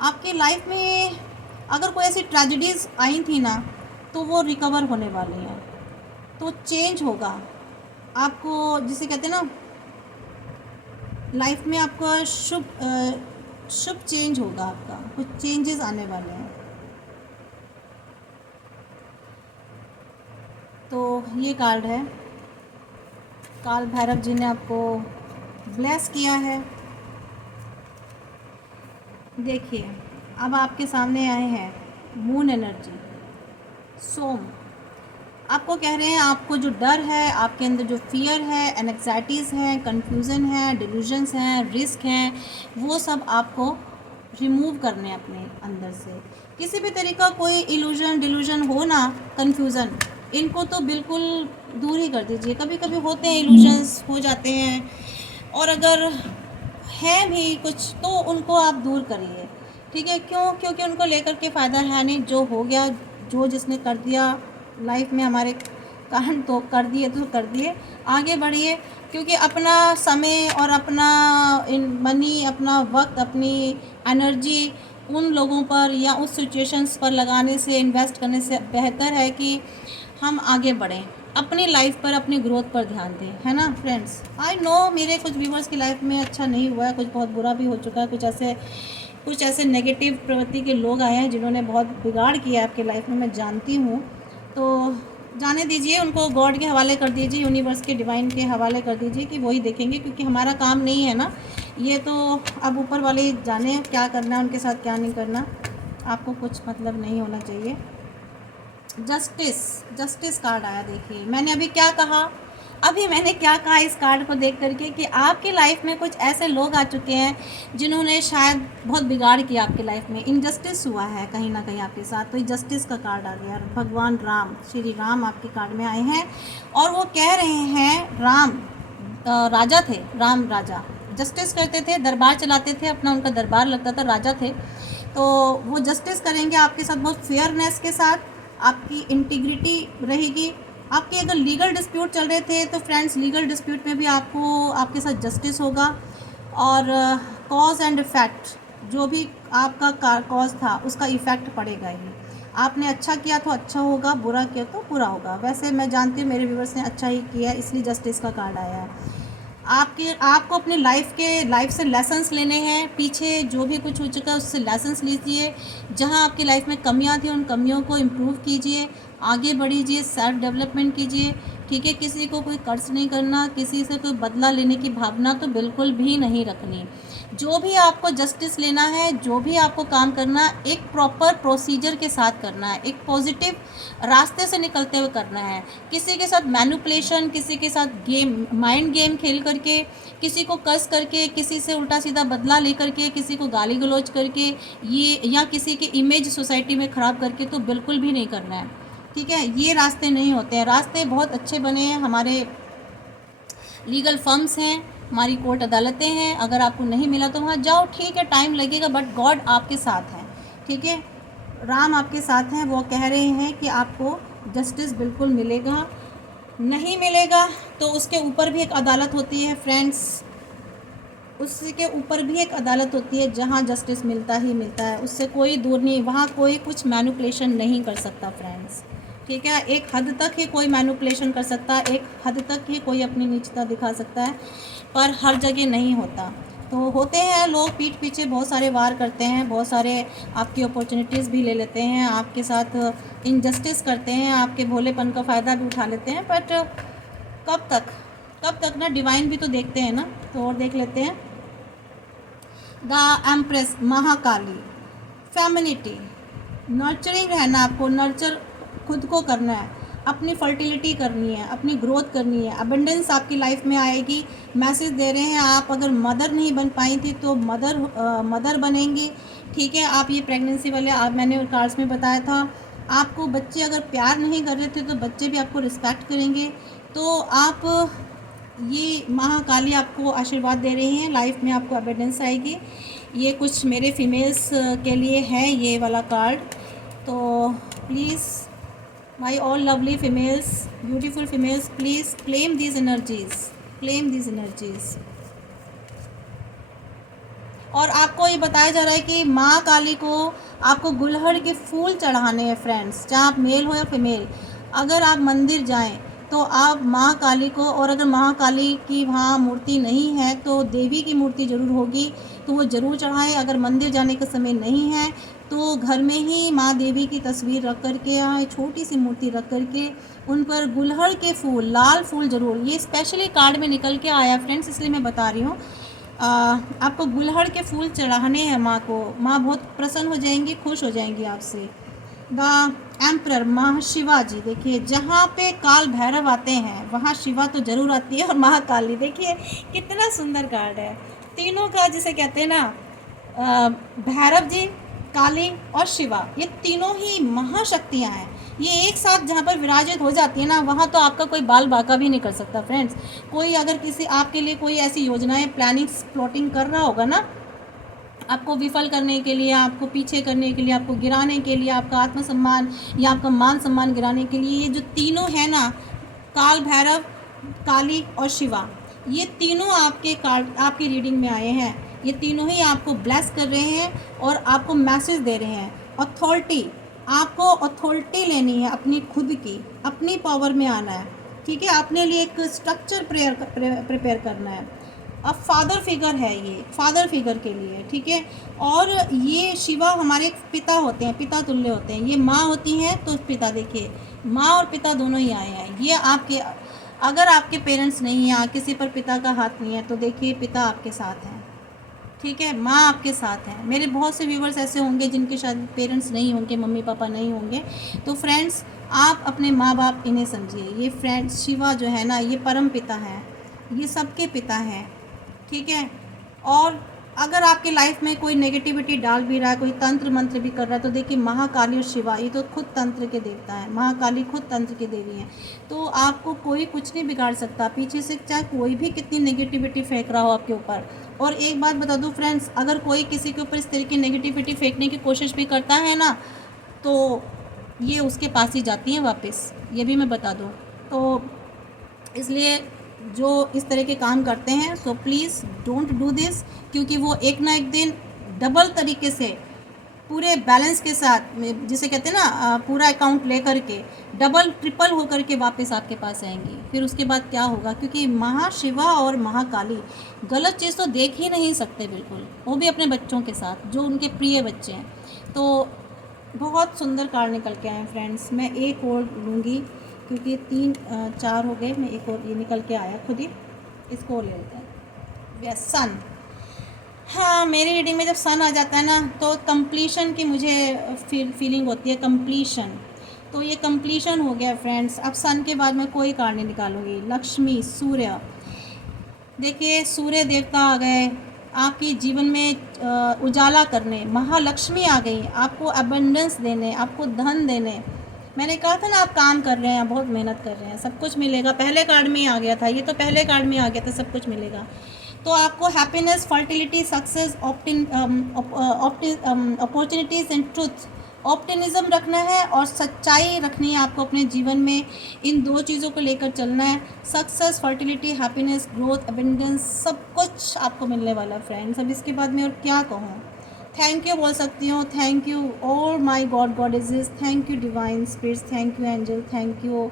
आपकी लाइफ में। अगर कोई ऐसी ट्रेजेडीज़ आई थी ना, तो वो रिकवर होने वाली हैं, तो चेंज होगा आपको, जिसे कहते हैं ना, लाइफ में आपका शुभ चेंज होगा, आपका कुछ चेंजेस आने वाले हैं। तो ये कार्ड है, काल भैरव जी ने आपको ब्लेस किया है। देखिए, अब आपके सामने आए हैं मून एनर्जी, सोम। आपको कह रहे हैं आपको जो डर है, आपके अंदर जो फ़ियर है, एंग्जाइटीज़ हैं, कन्फ्यूज़न है, डिल्यूजन्स हैं, रिस्क हैं, वो सब आपको रिमूव करने हैं अपने अंदर से। किसी भी तरह का कोई इल्यूजन डिल्यूजन हो ना, कन्फ्यूज़न, इनको तो बिल्कुल दूर ही कर दीजिए। कभी कभी होते हैं, इल्यूजन्स हो जाते हैं, और अगर है भी कुछ तो उनको आप दूर करिए, ठीक है। क्यों? क्योंकि उनको लेकर के फ़ायदा है नहीं। जो हो गया, जो जिसने कर दिया लाइफ में हमारे कारण, तो कर दिए तो कर दिए, आगे बढ़िए। क्योंकि अपना समय और अपना मनी, अपना वक्त, अपनी एनर्जी उन लोगों पर या उस सिचुएशंस पर लगाने से, इन्वेस्ट करने से बेहतर है कि हम आगे बढ़ें, अपनी लाइफ पर, अपनी ग्रोथ पर ध्यान दें, है ना फ्रेंड्स। आई नो मेरे कुछ व्यूवर्स की लाइफ में अच्छा नहीं हुआ है, कुछ बहुत बुरा भी हो चुका है, कुछ ऐसे नेगेटिव प्रवृत्ति के लोग आए हैं जिन्होंने बहुत बिगाड़ किया है आपकी लाइफ में, मैं जानती हूँ। तो जाने दीजिए, उनको गॉड के हवाले कर दीजिए, यूनिवर्स के डिवाइन के हवाले कर दीजिए कि वही देखेंगे, क्योंकि हमारा काम नहीं है ना ये। तो अब ऊपर वाले जाने क्या करना है उनके साथ, क्या नहीं करना, आपको कुछ मतलब नहीं होना चाहिए। जस्टिस कार्ड आया। देखिए मैंने क्या कहा इस कार्ड को देख करके, कि आपकी लाइफ में कुछ ऐसे लोग आ चुके हैं जिन्होंने शायद बहुत बिगाड़ किया आपकी लाइफ में, इनजस्टिस हुआ है कहीं ना कहीं आपके साथ। तो ये जस्टिस का कार्ड आ गया। भगवान राम, श्री राम आपके कार्ड में आए हैं, और वो कह रहे हैं, राजा थे, राम राजा जस्टिस करते थे, दरबार चलाते थे अपना, उनका दरबार लगता था, राजा थे। तो वो जस्टिस करेंगे आपके साथ बहुत फेयरनेस के साथ, आपकी इंटीग्रिटी रहेगी। आपके अगर लीगल डिस्प्यूट चल रहे थे तो फ्रेंड्स, लीगल डिस्प्यूट में भी आपको आपके साथ जस्टिस होगा। और कॉज एंड इफ़ेक्ट, जो भी आपका कॉज था उसका इफ़ेक्ट पड़ेगा ही। आपने अच्छा किया तो अच्छा होगा, बुरा किया तो बुरा होगा। वैसे मैं जानती हूँ मेरे व्यूवर्स ने अच्छा ही किया, इसलिए जस्टिस का कार्ड आया है। आपको अपनी लाइफ से लेसन्स लेने हैं। पीछे जो भी कुछ हो चुका है उससे लेसन्स लीजिए। जहाँ आपकी लाइफ में कमियां थी उन कमियों को इम्प्रूव कीजिए, आगे बढ़िए, सेल्फ डेवलपमेंट कीजिए, ठीक है। किसी को कोई कर्ज नहीं करना, किसी से कोई बदला लेने की भावना तो बिल्कुल भी नहीं रखनी। जो भी आपको जस्टिस लेना है, जो भी आपको काम करना है, एक प्रॉपर प्रोसीजर के साथ करना है, एक पॉजिटिव रास्ते से निकलते हुए करना है। किसी के साथ मैनिपुलेशन, किसी के साथ माइंड गेम खेल करके, किसी को कस करके, किसी से उल्टा सीधा बदला ले करके, किसी को गाली गलौज करके, ये या किसी की इमेज सोसाइटी में ख़राब करके तो बिल्कुल भी नहीं करना है, ठीक है। ये रास्ते नहीं होते हैं। रास्ते बहुत अच्छे बने हैं, हमारे लीगल फर्म्स हैं, हमारी कोर्ट अदालतें हैं। अगर आपको नहीं मिला तो वहाँ जाओ, ठीक है, टाइम लगेगा, बट गॉड आपके साथ हैं, ठीक है। राम आपके साथ हैं। वो कह रहे हैं कि आपको जस्टिस बिल्कुल मिलेगा। नहीं मिलेगा तो उसके ऊपर भी एक अदालत होती है फ्रेंड्स, उसके ऊपर भी एक अदालत होती है जहाँ जस्टिस मिलता ही मिलता है, उससे कोई दूर नहीं। वहाँ कोई कुछ मैनिपुलेशन नहीं कर सकता फ्रेंड्स, ठीक है। एक हद तक ही कोई मैनिपुलेशन कर सकता है, एक हद तक ही कोई अपनी नीचता दिखा सकता है, पर हर जगह नहीं होता। तो होते हैं लोग पीठ पीछे बहुत सारे वार करते हैं, बहुत सारे आपकी अपॉर्चुनिटीज़ भी ले लेते हैं, आपके साथ इनजस्टिस करते हैं, आपके भोलेपन का फ़ायदा भी उठा लेते हैं। बट कब तक ना, डिवाइन भी तो देखते हैं ना। तो और देख लेते हैं। The empress, Mahakali, femininity, nurturing रहना, आपको नर्चर खुद को करना है, अपनी फर्टिलिटी करनी है, अपनी ग्रोथ करनी है, अबंडेंस आपकी लाइफ में आएगी। मैसेज दे रहे हैं, आप अगर मदर नहीं बन पाई थी तो मदर बनेंगी, ठीक है। आप ये प्रेगनेंसी वाले, आप मैंने कार्ड्स में बताया था, आपको बच्चे अगर प्यार नहीं कर रहे थे तो बच्चे भी आपको रिस्पेक्ट करेंगे। तो आप, ये महाकाली आपको आशीर्वाद दे रही हैं, लाइफ में आपको अबंडेंस आएगी। ये कुछ मेरे फीमेल्स के लिए है ये वाला कार्ड। तो please my all lovely females, beautiful females, please claim these energies. और आपको ये बताया जा रहा है कि माँ काली को आपको गुलहड़ के फूल चढ़ाने हैं फ्रेंड्स, चाहे आप मेल हो या फीमेल। अगर आप मंदिर जाएं तो आप महाकाली को, और अगर महाकाली की वहाँ मूर्ति नहीं है तो देवी की मूर्ति ज़रूर होगी, तो वो ज़रूर चढ़ाएं। अगर मंदिर जाने का समय नहीं है तो घर में ही माँ देवी की तस्वीर रख करके या छोटी सी मूर्ति रख करके उन पर गुलहड़ के फूल, लाल फूल ज़रूर, ये स्पेशली कार्ड में निकल के आया फ्रेंड्स, इसलिए मैं बता रही हूँ। आपको गुलहड़ के फूल चढ़ाने हैं माँ को। माँ बहुत प्रसन्न हो जाएंगी, खुश हो जाएंगी आपसे। द एम्प्रर महाशिवा जी। देखिए जहाँ पे काल भैरव आते हैं वहाँ शिवा तो ज़रूर आती है, और महाकाली। देखिए कितना सुंदर कार्ड है। तीनों का जिसे कहते हैं ना, भैरव जी, काली और शिवा, ये तीनों ही महाशक्तियाँ हैं। ये एक साथ जहाँ पर विराजित हो जाती है ना, वहाँ तो आपका कोई बाल बाका भी नहीं कर सकता फ्रेंड्स। कोई अगर किसी आपके लिए कोई ऐसी योजनाएं प्लानिंग प्लॉटिंग कर रहा होगा ना, आपको विफल करने के लिए, आपको पीछे करने के लिए, आपको गिराने के लिए, आपका आत्मसम्मान या आपका मान सम्मान गिराने के लिए, ये जो तीनों है ना, काल भैरव, काली और शिवा, ये तीनों आपके कार्ड आपकी रीडिंग में आए हैं। ये तीनों ही आपको ब्लेस कर रहे हैं और आपको मैसेज दे रहे हैं। अथॉरिटी, आपको अथॉरिटी लेनी है अपनी खुद की, अपनी पावर में आना है। ठीक है, अपने लिए एक स्ट्रक्चर प्रिपेयर करना है। अब फादर फिगर है, ये फादर फिगर के लिए। ठीक है, और ये शिवा हमारे पिता होते हैं, पिता तुल्य होते हैं। ये माँ होती हैं तो पिता, देखिए माँ और पिता दोनों ही आए हैं। ये आपके, अगर आपके पेरेंट्स नहीं हैं, किसी पर पिता का हाथ नहीं है, तो देखिए पिता आपके साथ हैं। ठीक है, माँ आपके साथ है। मेरे बहुत से व्यूवर्स ऐसे होंगे जिनके शायद पेरेंट्स नहीं होंगे, मम्मी पापा नहीं होंगे, तो फ्रेंड्स आप अपने माँ बाप इन्हें समझिए। ये फ्रेंड्स शिवा जो है ना, ये परम पिता है, ये सबके पिता हैं। ठीक है, और अगर आपकी लाइफ में कोई नेगेटिविटी डाल भी रहा है, कोई तंत्र मंत्र भी कर रहा है, तो देखिए महाकाली और शिवा, ये तो खुद तंत्र के देवता है। महाकाली खुद तंत्र की देवी हैं, तो आपको कोई कुछ नहीं बिगाड़ सकता पीछे से, चाहे कोई भी कितनी नेगेटिविटी फेंक रहा हो आपके ऊपर। और एक बात बता दूं फ्रेंड्स, अगर कोई किसी के ऊपर इस तरह की नेगेटिविटी फेंकने की कोशिश भी करता है ना, तो ये उसके पास ही जाती हैं वापस, ये भी मैं बता दूं। तो इसलिए जो इस तरह के काम करते हैं, so please don't do this, क्योंकि वो एक ना एक दिन डबल तरीके से पूरे बैलेंस के साथ, जिसे कहते हैं ना पूरा अकाउंट ले करके डबल ट्रिपल हो करके वापस आपके पास आएंगी। फिर उसके बाद क्या होगा, क्योंकि महाशिवा और महाकाली गलत चीज़ तो देख ही नहीं सकते बिल्कुल, वो भी अपने बच्चों के साथ, जो उनके प्रिय बच्चे हैं। तो बहुत सुंदर कार्ड निकल के आए फ्रेंड्स। मैं एक और लूँगी क्योंकि 3 4 हो गए, मैं एक और, ये निकल के आया खुद ही, इसको और ले लेते हैं। यस, सन। हाँ, मेरी रीडिंग में जब सन आ जाता है ना, तो कंप्लीशन की मुझे फीलिंग होती है, कंप्लीशन। तो ये कंप्लीशन हो गया फ्रेंड्स। अब सन के बाद मैं कोई कार्ड नहीं निकालूंगी। लक्ष्मी, सूर्य, देखिए सूर्य देवता आ गए आपके जीवन में, उजाला करने। महालक्ष्मी आ गई आपको अबंडेंस देने, आपको धन देने। मैंने कहा था ना, आप काम कर रहे हैं, बहुत मेहनत कर रहे हैं, सब कुछ मिलेगा। पहले कार्ड में ही आ गया था, ये तो पहले कार्ड में आ गया था, सब कुछ मिलेगा। तो आपको happiness, fertility, success, opportunities and truth, optimism रखना है और सच्चाई रखनी है आपको अपने जीवन में। इन 2 चीज़ों को लेकर चलना है। Success, fertility, happiness, growth, abundance, सब कुछ आपको मिलने वाला है फ्रेंड्स। अब इसके बाद मैं और क्या कहूँ, थैंक यू बोल सकती हूँ। Thank you all my god goddesses, thank you divine spirits, thank you angel, thank you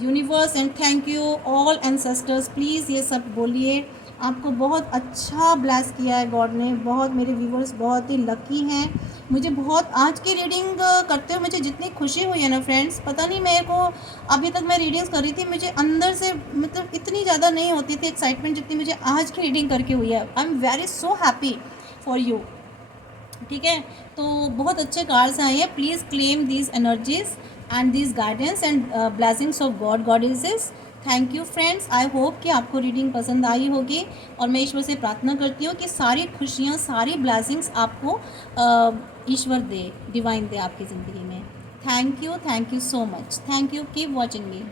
universe and thank you all ancestors. Please ये सब बोलिए। आपको बहुत अच्छा ब्लेस किया है गॉड ने, बहुत, मेरे व्यूवर्स बहुत ही लकी हैं। मुझे बहुत, आज की रीडिंग करते हुए मुझे जितनी खुशी हुई है ना फ्रेंड्स, पता नहीं मेरे को, अभी तक मैं रीडिंग्स कर रही थी, मुझे अंदर से मतलब इतनी ज़्यादा नहीं होती थी एक्साइटमेंट जितनी मुझे आज की रीडिंग करके हुई है। I am very so happy for you. ठीक है, तो बहुत अच्छे कार्ड्स आए हैं। Please claim these energies and these guidance and blessings of God goddesses. Thank you friends, I hope कि आपको रीडिंग पसंद आई होगी, और मैं ईश्वर से प्रार्थना करती हूँ कि सारी खुशियाँ, सारी ब्लेसिंग्स आपको ईश्वर दे, डिवाइन दे आपकी ज़िंदगी में। Thank you so much, thank you, keep watching me.